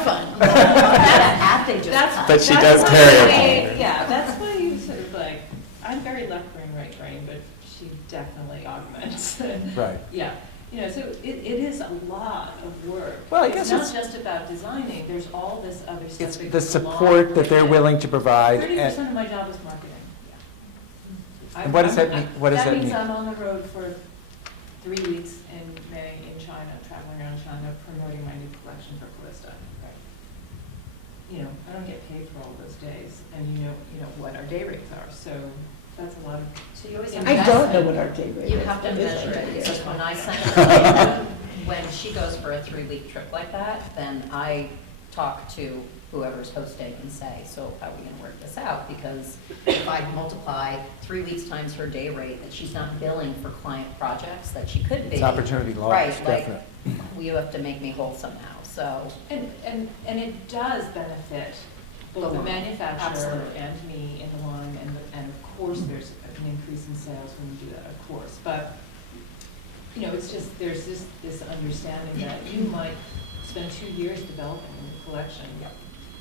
fun. That hat they just cut. But she That's does why carry a you- poem. Yeah, that's why you sort of like, I'm very left brain, right brain, but she definitely augments. Right. Yeah, you know, so it is a lot of work. Well, I guess It's not just about designing, there's all this other stuff. It's that the goes along support that with they're it. willing to provide. 30% of my job is marketing. And what does that mean? What does that That means mean? I'm on the road for 3 weeks in May in China, traveling around China, promoting my new collection for Calista. Right. You know, I don't get paid for all those days, and you know what our day rates are, so that's a lot of. So you always I have I to don't know what our day rate is. You have to What is measure our it, day because rate? when I send her, when she goes for a 3-week trip like that, then I talk to whoever's hosting and say, so how are we gonna work this out? Because if I multiply 3 weeks times her day rate, that she's not billing for client projects that she could be. It's opportunity lost, Right, like, definitely. you have to make me whole somehow, so. And it does benefit both the line. manufacturer Absolutely. and me in the line, and of course, there's an increase in sales when you do that, of course. But, you know, it's just, there's this understanding that you might spend 2 years developing a new collection,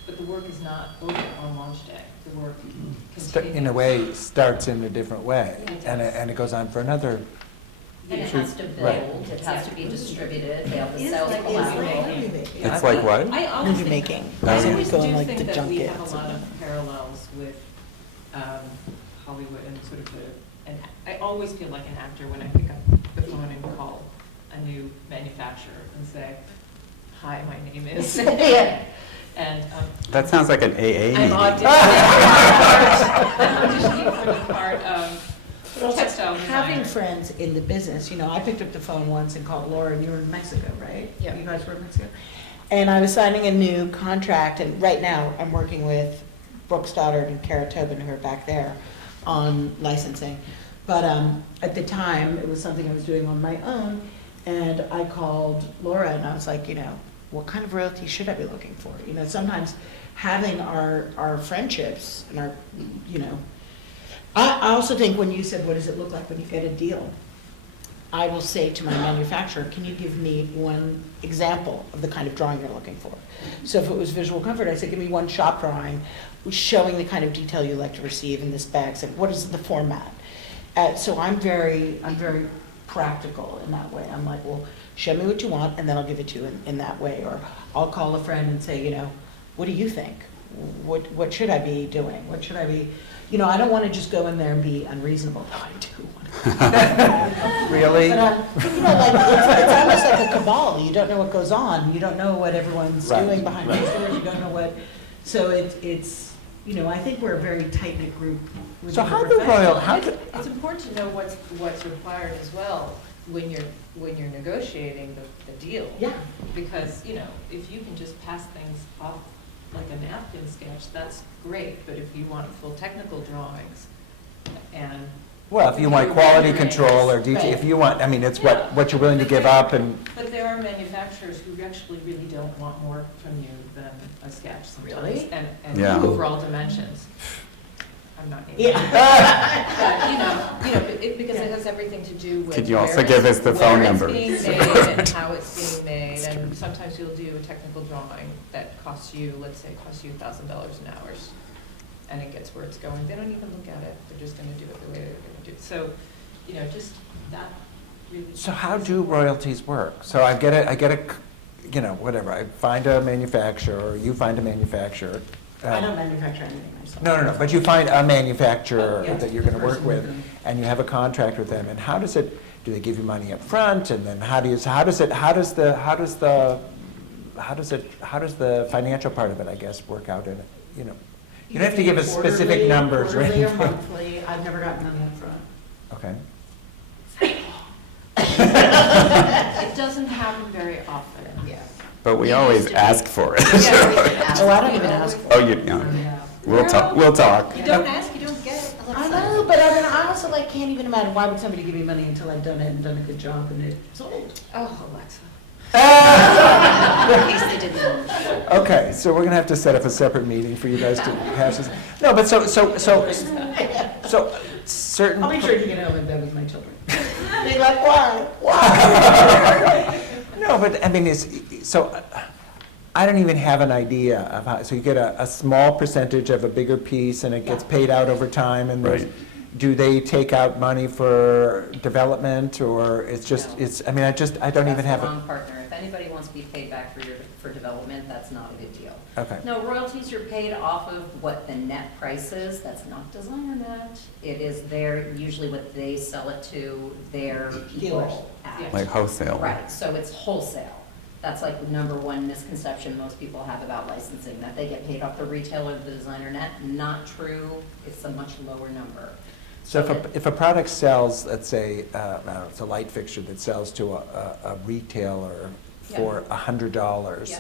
but the work is not over on launch day. The work continues. In a way, starts in a different way, It and does. it goes on for another. And it Sure. has to Right. build, it has to be distributed, they have the Is sales like- collaborating. It's like what? I always Movie think- making. I Is it always going do like think the that we have junkets a lot and- of parallels with Hollywood and sort of and I always feel like an actor when I pick up the phone and call a new manufacturer and say, hi, my name is. And That sounds like an AA I'm meeting. auditioning for the part of But also, textile having designer. friends in the business, you know, I picked up the phone once and called Laura, and you were in Mexico, right? Yeah. You guys were in Mexico? And I was signing a new contract, and right now, I'm working with Brooke Stoddard and Kara Tobin, who are back there, on licensing. But at the time, it was something I was doing on my own, and I called Laura, and I was like, you know, what kind of royalty should I be looking for? You know, sometimes having our friendships and our, you know, I also think when you said, what does it look like when you get a deal? I will say to my manufacturer, can you give me one example of the kind of drawing you're looking for? So if it was visual comfort, I said, give me one shop drawing showing the kind of detail you like to receive in this bag. So what is the format? So I'm very practical in that way. I'm like, well, show me what you want, and then I'll give it to you in that way. Or I'll call a friend and say, you know, what do you think? What should I be doing? What should I be? You know, I don't want to just go in there and be unreasonable. No, I do want to. Really? But, you know, like, it's almost like a cabal. You don't know what goes on. You don't know what everyone's Right, doing behind right. closed doors. You don't know what, so it's, you know, I think we're a very tight-knit group. within So the how do profession. royal, how do, It's important to know what's required as well when you're negotiating the deal. Yeah. Because, you know, if you can just pass things off like a napkin sketch, that's great, but if you want full technical drawings and. well, if you want quality control or detail, Right. if you want, I mean, it's Yeah. what you're willing to give up and, But there are manufacturers who actually really don't want more from you than a sketch sometimes. Really? And Yeah. overall dimensions. I'm not. Yeah. But, you know, because it has everything to do with. Could you also where give us the phone where number? it's being made and how it's being made, and sometimes you'll do a technical drawing that costs you, let's say, $1,000 an hour, and it gets where it's going. They don't even look at it, they're just gonna do it the way they're gonna do it. So, you know, just that really. so how do royalties work? So I get a, you know, whatever, I find a manufacturer, or you find a manufacturer. I don't manufacture anything myself. No, but you find a manufacturer Oh, yeah, that you're gonna the work person with, with them. and you have a contract with them, and how does it, do they give you money up front, and then how does how does the financial part of it, I guess, work out in it, you know? You don't have to give us specific numbers or Quarterly or anything. monthly, I've never gotten money up front. Okay. It doesn't happen very often. Yeah. But we always ask for it. Yeah, we can ask. Oh, I don't even ask for it. Oh, you know, we'll talk, we'll talk. You don't ask, you don't get it. I know, but I mean, I also like can't even imagine why would somebody give me money until I've done it and done a good job and it's sold. Oh, Alexa. Ah! In case they didn't know. Okay, so we're gonna have to set up a separate meeing for you guys to hash this. No, but so certain. I'll make sure you get home in bed with my children. They're like, why? Why? No, but I mean, I don't even have an idea of how, so you get a small percentage of a bigger piece and it gets paid out over time and Right. do they take out money for development or it's just, I mean, I don't even have That's the a. wrong partner. If anybody wants to be paid back for development, that's not a good deal. Okay. No, royalties, you're paid off of what the net price is. That's not designer net. It is usually what they sell it to their Dealers. people at. Like wholesale. Right, so it's wholesale. That's like the number one misconception most people have about licensing, that they get paid off the retailer, the designer net. Not true. It's a much lower number. So if a product sells, let's say, I don't know, it's a light fixture that sells to a retailer for $100, Yeah.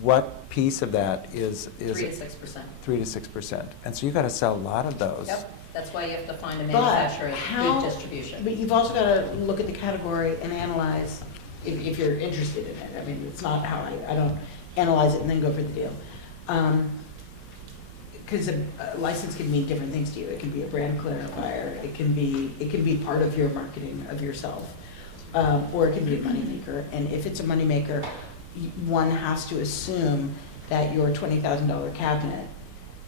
what piece of that is 3 to 6%. 3 to 6%? And so you got to sell a lot of those. Yep, that's why you have to find a But manufacturer with how- good distribution. But you've also got to look at the category and analyze if you're interested in it. I mean, it's not how I don't analyze it and then go for the deal. Because a license can mean different things to you. It can be a brand clarifier. It can be part of your marketing of yourself, or it can be a moneymaker. And if it's a moneymaker, one has to assume that your $20,000 cabinet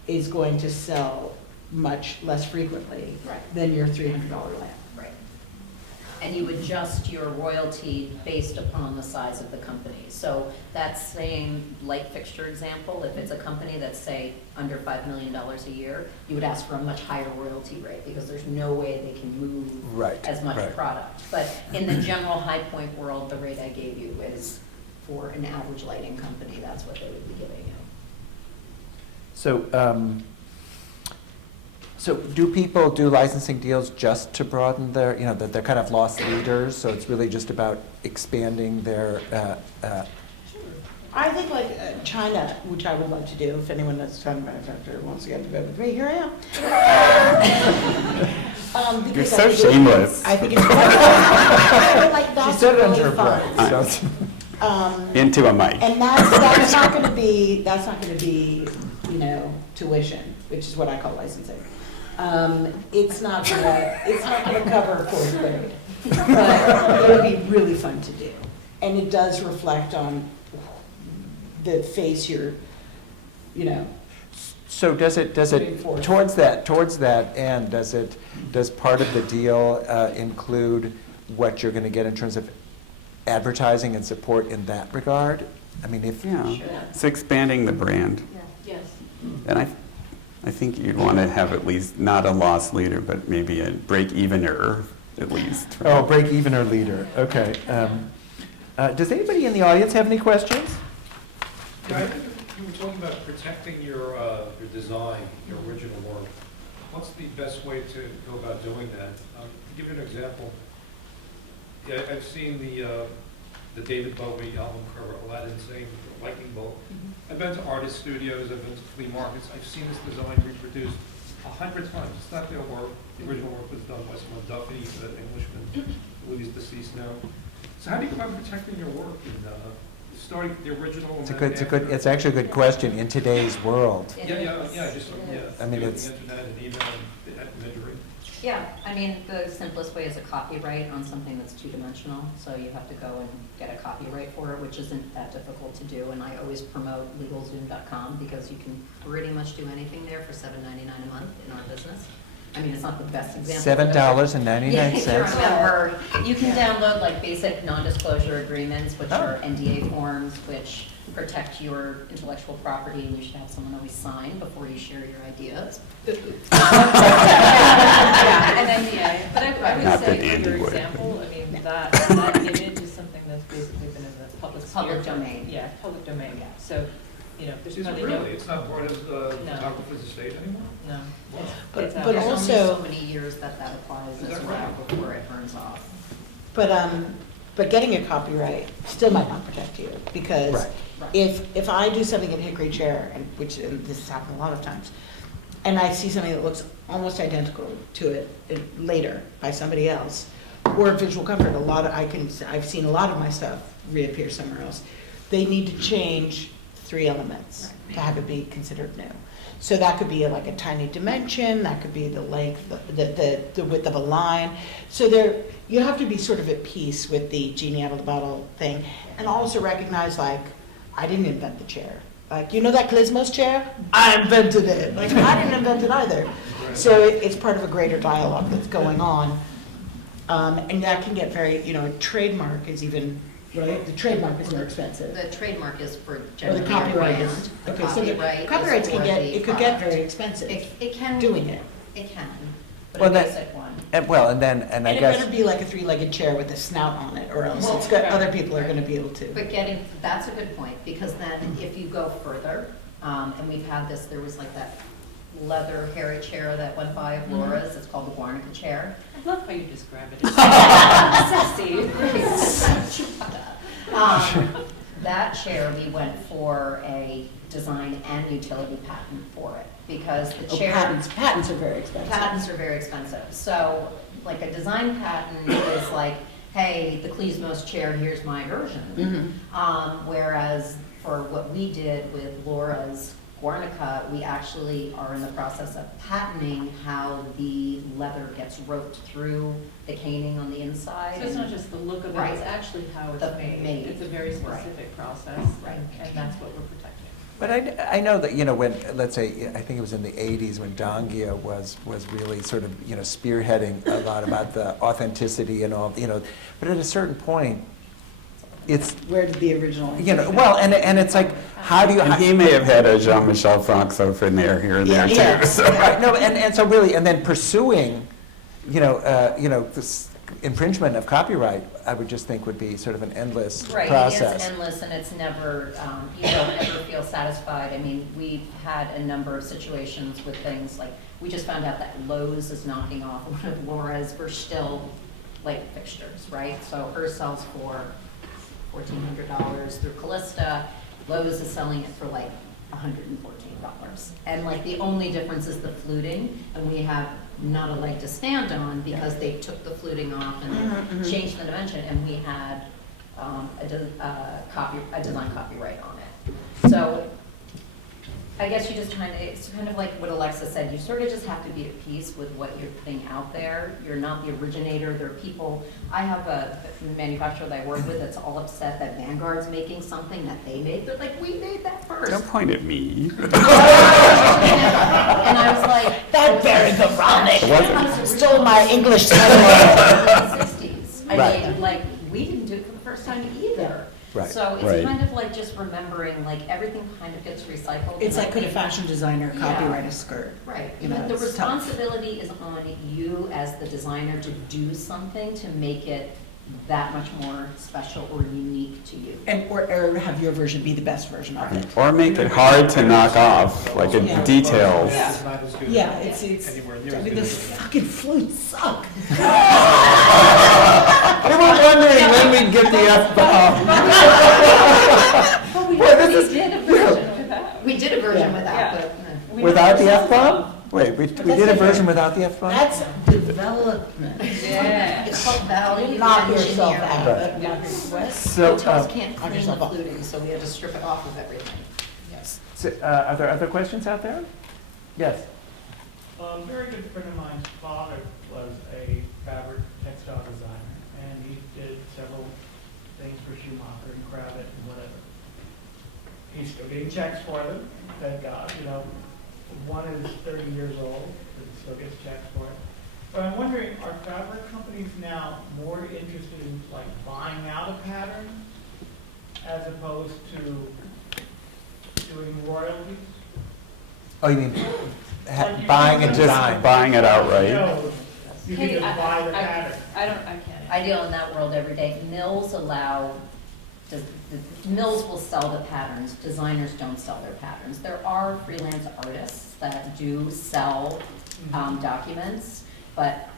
is going to sell much less frequently Right. than your $300 lamp. Right. And you adjust your royalty based upon the size of the company. So that same light fixture example, if it's a company that's, say, under $5 million a year, you would ask for a much higher royalty rate because there's no way they can move Right, as much right. product. But in the general High Point world, the rate I gave you is for an average lighting company, that's what they would be giving you. So do people do licensing deals just to broaden their, you know, that they're kind of lost leaders, so it's really just about expanding their, I think like China, which I would like to do, if anyone that's a China manufacturer wants to get to bed with me, here I am. You're Because so I think shameless. I think it's, like, she that's said it under really her fun. breath, so. Into a mic. And that's not gonna be, you know, tuition, which is what I call licensing. It's not gonna cover fourth grade, but it'll be really fun to do. And it does reflect on the face you're, you know, So does it, Reinforce. towards that end, does part of the deal include what you're gonna get in terms of advertising and support in that regard? I mean, if. Yeah, Sure. it's expanding the brand. Yes. And I think you'd want to have at least, not a loss leader, but maybe a break-evener at least. Oh, break-even or leader, okay. Does anybody in the audience have any questions? Yeah, I think you were talking about protecting your design, your original work. What's the best way to go about doing that? To give you an example, yeah, I've seen the David Bowie album cover, Aladdin Sane, the lightning bolt. I've been to artist studios, I've been to flea markets, I've seen this design reproduced 100 times. It's not their work. The original work was done by someone, Duffy, the Englishman, who is deceased now. So how do you go about protecting your work and starting the original? And It's actually a good question in today's world. Yeah, I mean, the it's- internet and email and imagery. Yeah, I mean, the simplest way is a copyright on something that's two-dimensional, so you have to go and get a copyright for it, which isn't that difficult to do, and I always promote LegalZoom.com because you can pretty much do anything there for $7.99 a month in our business. I mean, it's not the best example. $7.99. Yeah, if you remember, you can download like basic non-disclosure agreements, which are NDA forms, which protect your intellectual property, and you should have someone always sign before you share your ideas. Yeah, an NDA, but I Not would that say, for Andy your would. example, I mean, that image is something that's basically been in the public Public domain. Yeah, public domain, Yeah. so, you know, there's Is it probably really? no, It's not part of the No. photographer's estate anymore? no. Wow. But- It's, but There's only also- so many years that applies Is as that well right? before it burns off. But getting a copyright still might not protect you, because Right. if I do something in hickory chair, and this has happened a lot of times, and I see something that looks almost identical to it later by somebody else, or visual comfort, I've seen a lot of my stuff reappear somewhere else. They need to change 3 elements to have it be considered new. So that could be like a tiny dimension, that could be the length, the width of a line. So you have to be sort of at peace with the genie out of the bottle thing, and also recognize, like, I didn't invent the chair. Like, you know that Glismos chair? I invented it. Like, I didn't invent it either. So it's part of a greater dialogue that's going on. And that can get very, a trademark is even, right? The trademark is more expensive. The trademark is for Or the generally copyright brand. is. The Okay, so the copyright is copyrights for the it could get product. very expensive It can. doing it. It can, but Well, a that- basic one. And I And it guess. better be like a 3-legged chair with a snout on it, or else Well, it's got, right, other people are gonna be able to. But that's a good point, because then if you go further, and we've had this, there was like that leather hairy chair that went by of Laura's, it's called the Guarnica chair. I love how you describe it. It's sexy. That chair, we went for a design and utility patent for it, because the Oh, chair. patents are very expensive. Patents are very expensive. So, like a design patent is like, hey, the Clismos chair, here's my version. Whereas for what we did with Laura's Guarnica, we actually are in the process of patenting how the leather gets roped through the caning on the inside. So it's not just the look of it, Right. it's actually how it's The made. made. It's a very Right. specific process, Right. and that's what we're protecting. But I know that, when, let's say, I think it was in the 80s when Dongia was really sort of, spearheading a lot about the authenticity and all, but at a certain point, it's, Where did the original? well, and it's like, how do you? And he may have had a Jean-Michel Franck in there, here and there Yeah, too. So. Right, no, and so really, and then pursuing, this infringement of copyright, I would just think would be sort of an endless Right, it process. is endless, and it's never, you don't ever feel satisfied. I mean, we've had a number of situations with things, like, we just found out that Lowe's is knocking off one of Laura's Verstill light fixtures, right? So hers sells for $1,400 through Callista, Lowe's is selling it for like $114. And like, the only difference is the fluting, and we have not a leg to stand on, because they took the fluting off and changed the dimension, and we had a design copyright on it. So I guess you just it's kind of like what Alexa said, you sort of just have to be at peace with what you're putting out there. You're not the originator. There are people, I have a manufacturer that I work with that's all upset that Vanguard's making something that they made. They're like, we made that first. Don't point at me. And I was like, That Barry Veronic What? stole my English title. in the 60s. I Right. mean, like, we didn't do it for the first time either. Right. So it's Right. kind of like just remembering, like, everything kind of gets recycled. It's And I like, could a think- fashion designer Yeah. copyright a skirt? Right, You know, but the it's tough. responsibility is on you as the designer to do something to make it that much more special or unique to you. Or have your version be the best version of it. Or make it hard to knock off, like Yeah. details. It's not as good. Yeah, it's, Anywhere near I as mean, good those as it is. fucking flutes suck. We were wondering when we'd get the F-bomb. But we Boy, this did a version without. We did a version with Yeah. that, but. We Without the never saw F-bomb? Wait, we did a different. version without the F-bomb? That's development. Yeah. It's called value Knock yourself engineering. out. Right. Knock yourself So, Hotels can't knock clean the yourself off. fluting, so we had to strip it off of everything. are there other questions out there? Yes. A very good friend of mine's father was a fabric textile designer, and he did several things for Schumacher and Kravet and whatever. He's still getting checks for them, thank God, One is 30 years old, but he still gets checks for it. But I'm wondering, are fabric companies now more interested in like buying out a pattern as opposed to doing royalties? Oh, you mean Like you buying a can design? Buying it outright. You can Hey, just buy the I pattern. can't. I deal in that world every day. Mills allow the mills will sell the patterns, designers don't sell their patterns. There are freelance artists that do sell documents, but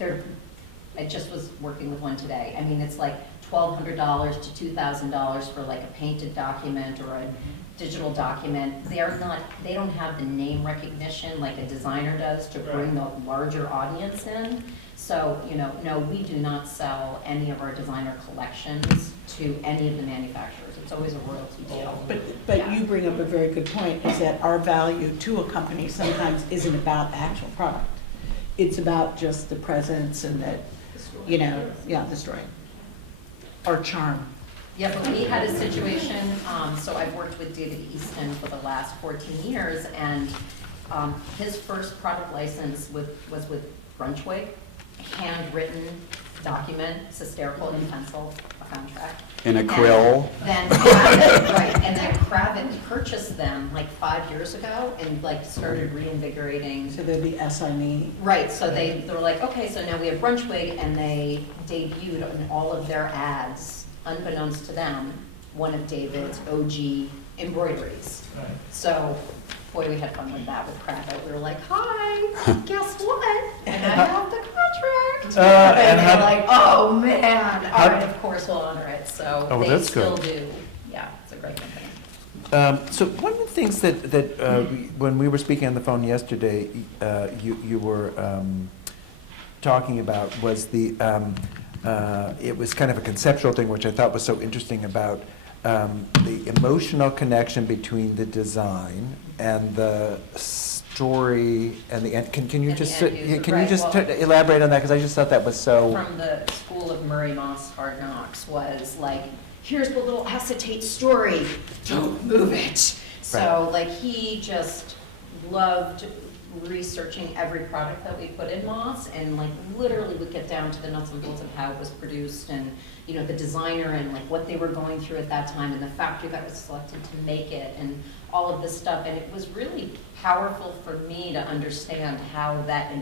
I just was working with one today. I mean, it's like $1,200 to $2,000 for like a painted document or a digital document. They don't have the name recognition like a designer does to bring the larger audience in. So, no, we do not sell any of our designer collections to any of the manufacturers. It's always a royalty deal. But you bring up a very good point, is that our value to a company sometimes isn't about the actual product. It's about just the presence and that, the story. Our charm. Yeah, but we had a situation, so I've worked with David Easton for the last 14 years, and his first product license was with Brunchwig, handwritten document, it's hysterical in pencil, a contract. In a quill. Then Kravitz, right, and then Kravitz purchased them like 5 years ago and like started reinvigorating. So they're the SME. Right, so they were like, okay, so now we have Brunchwig, and they debuted in all of their ads, unbeknownst to them, one of David's OG embroideries. Right. So, boy, we had fun with that with Kravitz. We were like, hi, guess what? And I have the contract. And they're like, oh, man. All right, of course we'll honor it. So they that's still good. do. Yeah, it's a great company. So one of the things that when we were speaking on the phone yesterday, you were talking about was it was kind of a conceptual thing, which I thought was so interesting about the emotional connection between the design and the story and the end. Can you And the just end user, can you right, just well- elaborate on that, because I just thought that was so. From the school of Murray Moss Hard Knocks was like, here's the little acetate story, don't move it. So like he just loved researching every product that we put in Moss, and like literally would get down to the nuts and bolts of how it was produced, and the designer and like what they were going through at that time, and the factory that was selected to make it, and all of this stuff. And it was really powerful for me to understand how that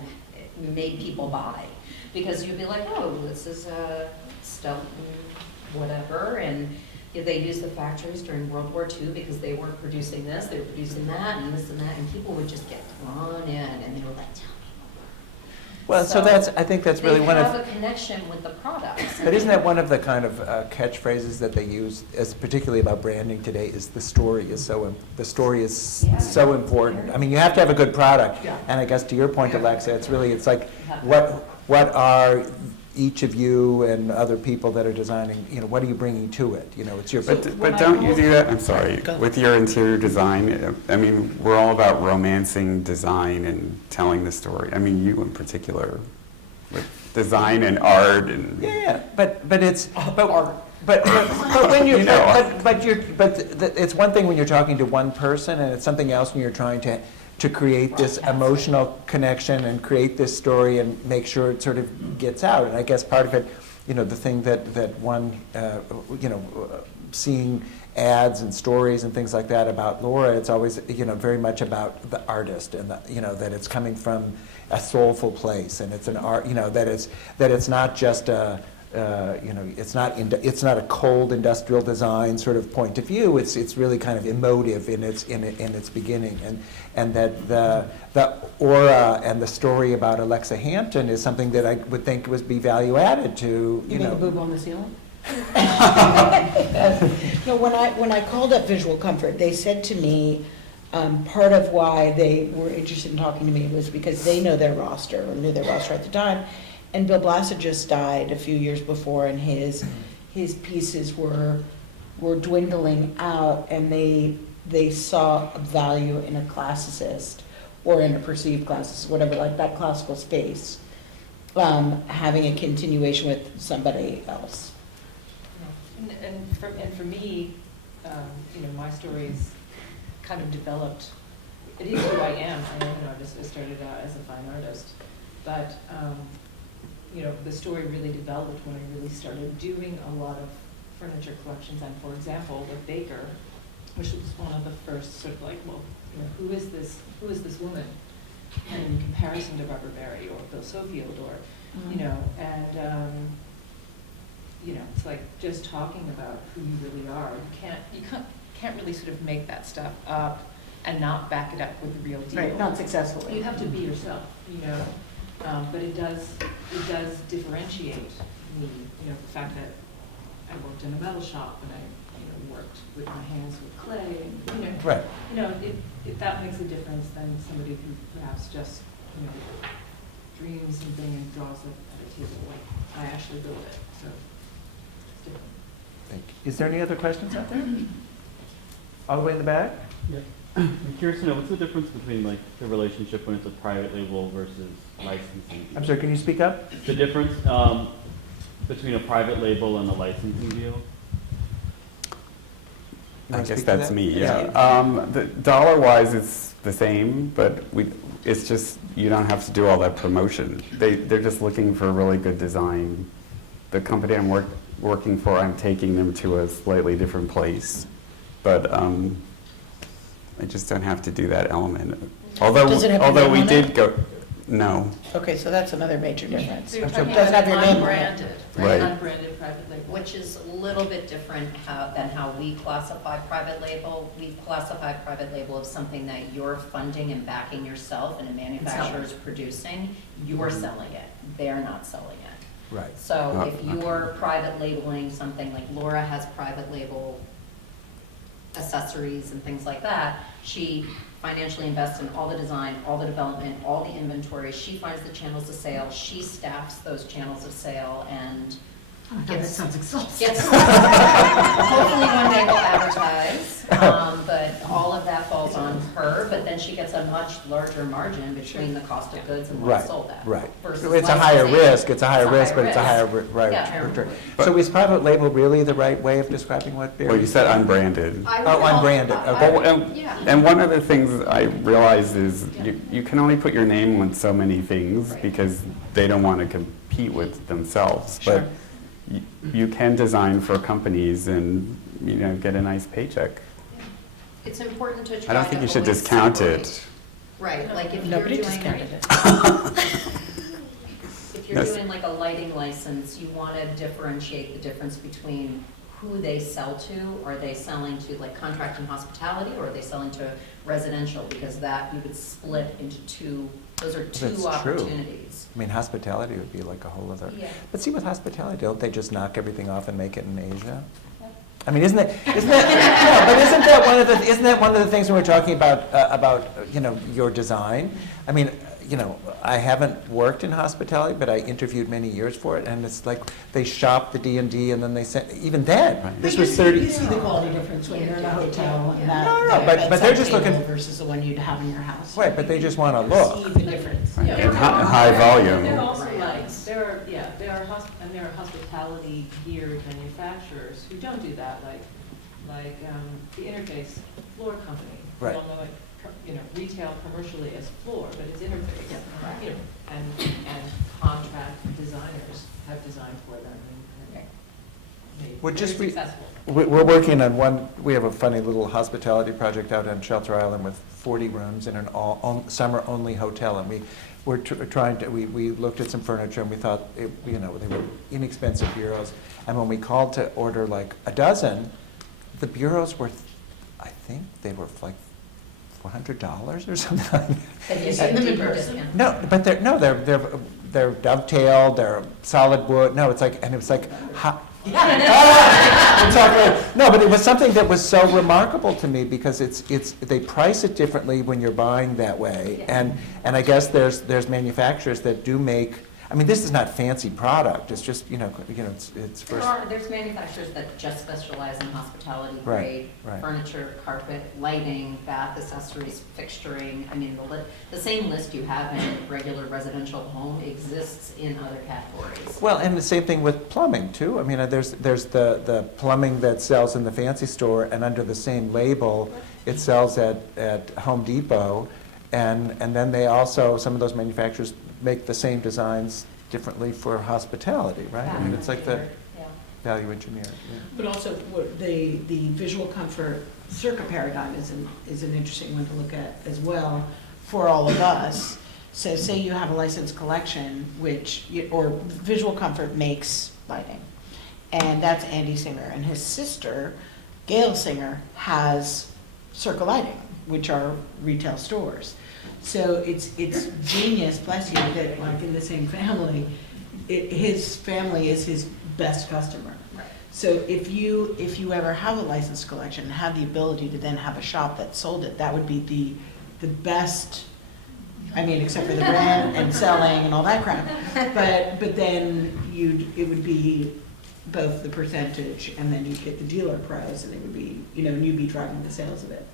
made people buy, because you'd be like, oh, this is a Stelton whatever, and they used the factories during World War II because they weren't producing this, they were producing that, and this and that, and people would just get drawn in, and they were like, tell me more. Well, so I think that's really one They of. have a connection with the products. But isn't that one of the kind of catchphrases that they use, as particularly about branding today, is the story is so important. I mean, you have to have a good product, and I guess to your point, Alexa, it's like what are each of you and other people that are designing, what are you bringing to it? It's your. But don't you do that? I'm sorry. With your interior design, I mean, we're all about romancing design and telling the story. I mean, you in particular, with design and art and. Yeah, but it's but when you're it's one thing when you're talking to one person, and it's something else when you're trying to create this emotional connection and create this story and make sure it sort of gets out. And I guess part of it, the thing that one, seeing ads and stories and things like that about Laura, it's always, very much about the artist, and that it's coming from a soulful place, and it's an art, that it's not just a, it's not a cold industrial design sort of point of view. It's really kind of emotive in its beginning, and that the aura and the story about Alexa Hampton is something that I would think would be value added to. You mean the boob on the ceiling? No, when I called up Visual Comfort, they said to me, part of why they were interested in talking to me was because they know their roster, or knew their roster at the time. And Bill Blassett just died a few years before, and his pieces were dwindling out, and they saw value in a classicist, or in a perceived classicist, whatever, like that classical space, having a continuation with somebody else. And for me, my story's kind of developed. It is who I am. I am an artist. I started out as a fine artist, but the story really developed when I really started doing a lot of furniture collections. And for example, with Baker, which was one of the first sort of like, well, who is this woman? And in comparison to Barbara Barry or Bill Sofield, or and you know, it's like just talking about who you really are. You can't really sort of make that stuff up and not back it up with the real deal. Right, not successfully. You have to be yourself, you know, but it does differentiate me, you know, the fact that I worked in a metal shop and I, you know, worked with my hands with clay, and, you know. Right. You know, that makes a difference than somebody who perhaps just, you know, dreams something and draws it at a table, like I actually build it, so it's different. Thank you. Is there any other questions out there? All the way in the back? Yeah. I'm curious to know, what's the difference between like the relationship when it's a private label versus licensing? I'm sorry, can you speak up? The difference between a private label and a licensing deal? You I wanna guess speak to that's that? me, Yeah. yeah. The dollar-wise, it's the same, but it's just, you don't have to do all that promotion. They're just looking for a really good design. The company I'm working for, I'm taking them to a slightly different place, but I just don't have to do that element. Does it have your Although name we on did it? go, no. Okay, so that's another major difference. So you're It talking doesn't have about your name on it. unbranded, Right. Unbranded private label. which is a little bit different than how we classify private label. We classify private label as something that you're funding and backing yourself and a manufacturer is producing. You're selling it, they're not selling it. Right. So Oh, if you're private labeling something, like Laura has private label accessories and things like that, she financially invests in all the design, all the development, all the inventory. She finds the channels of sale, she staffs those channels of sale and That sounds exhausting. gets, hopefully one day we'll advertise, but all of that falls on her, but then she gets a much larger margin between the cost of goods and what Right, it's sold at. right. versus It's a higher licensing. risk, it's a higher risk, but it's a higher, right, Yeah. return. So is private label really the right way of describing what Barry? Well, you said unbranded. I would Oh, call- unbranded, okay. Well, Yeah. and one of the things I realized is you can only put your name on so many things Right. because they don't want to compete with themselves. Sure. But you can design for companies and, you know, get a nice paycheck. It's important to try I don't think to you should always discount separate. it. Right, like if you're Nobody doing, discounted it. if you're Yes. doing like a lighting license, you want to differentiate the difference between who they sell to. Are they selling to like contract and hospitality, or are they selling to residential? Because that you would split into two, those are two That's true. opportunities. I mean, hospitality would be like a whole other, Yeah. but see, with hospitality, don't they just knock everything off and make it in Asia? Yep. I mean, isn't that, yeah, but isn't that one of the things when we're talking about, you know, your design? I mean, you know, I haven't worked in hospitality, but I interviewed many years for it, and it's like, they shop the D&D and then they send, even then, this was 30. You see the quality difference when you're in a hotel and that. No, that but they're bedside just table looking- versus the one you'd have in your house. Right, but they just want to See look. the difference. Right. Yeah. And high volume. There are also Right. like, there are hospitality gear manufacturers who don't do that, like the Interface Floor Company. Right. We all know it, you know, retail commercially as floor, but it's Interface. You know, and contract designers have designed for them and made Well, very just successful. We're working on one, we have a funny little hospitality project out on Shelter Island with 40 rooms in an summer-only hotel, and we're trying to, we looked at some furniture and we thought, you know, they were inexpensive bureaus, and when we called to order like a dozen, the bureaus were, I think they were like $400 or something like that. Have you Is seen it them in deeper discount? No, but they're dovetailed, they're solid wood, no, it's like, and it was like, no, but it was something that was so remarkable to me because they price it differently when you're buying that way, Yeah. and I guess there's manufacturers that do make. I mean, this is not fancy product. It's just it's first. There's manufacturers that just specialize in hospitality Right, grade, right. furniture, carpet, lighting, bath accessories, fixturing. I mean, the same list you have in regular residential home exists in other categories. Well, and the same thing with plumbing too. I mean, there's the plumbing that sells in the fancy store, and under the same label, it sells at Home Depot, and then they also, some of those manufacturers make the same designs differently for hospitality, right? I mean, it's like the Yeah. value engineer. Yeah. But also, the visual comfort circa paradigm is an interesting one to look at as well for all of us. So say you have a licensed collection, or visual comfort makes lighting. and that's Andy Singer. And his sister, Gail Singer, has Circle Lighting, which are retail stores. So it's genius, bless you, that like in the same family, his family is his best customer. So if you ever have a licensed collection and have the ability to then have a shop that sold it, that would be the best, I mean, except for the brand and selling and all that crap. But then it would be both the percentage, and then you'd get the dealer price, and it would be, and you'd be driving the sales of it.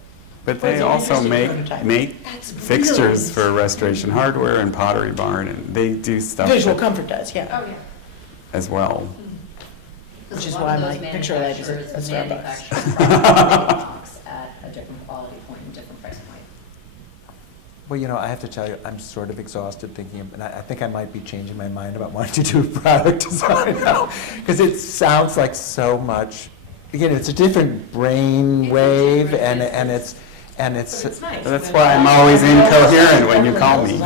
But Well, they it's an also interesting prototype. make That's fixtures really- for Restoration Hardware and Pottery Barn, and they do stuff Visual that- Comfort does, yeah. Oh, yeah. as well. Which is Because a why lot of my those picture light is manufacturers a Starbucks. manufacture products at a different quality point and different price point. Well, I have to tell you, I'm sort of exhausted thinking, and I think I might be changing my mind about wanting to do product design now, because it sounds like so much. Again, it's a different brain wave, and it's. But it's nice. That's why I'm always incoherent when you call me.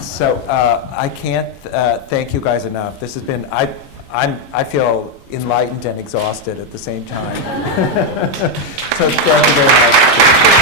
So I can't thank you guys enough. This has been, I feel enlightened and exhausted at the same time. So thank you very much.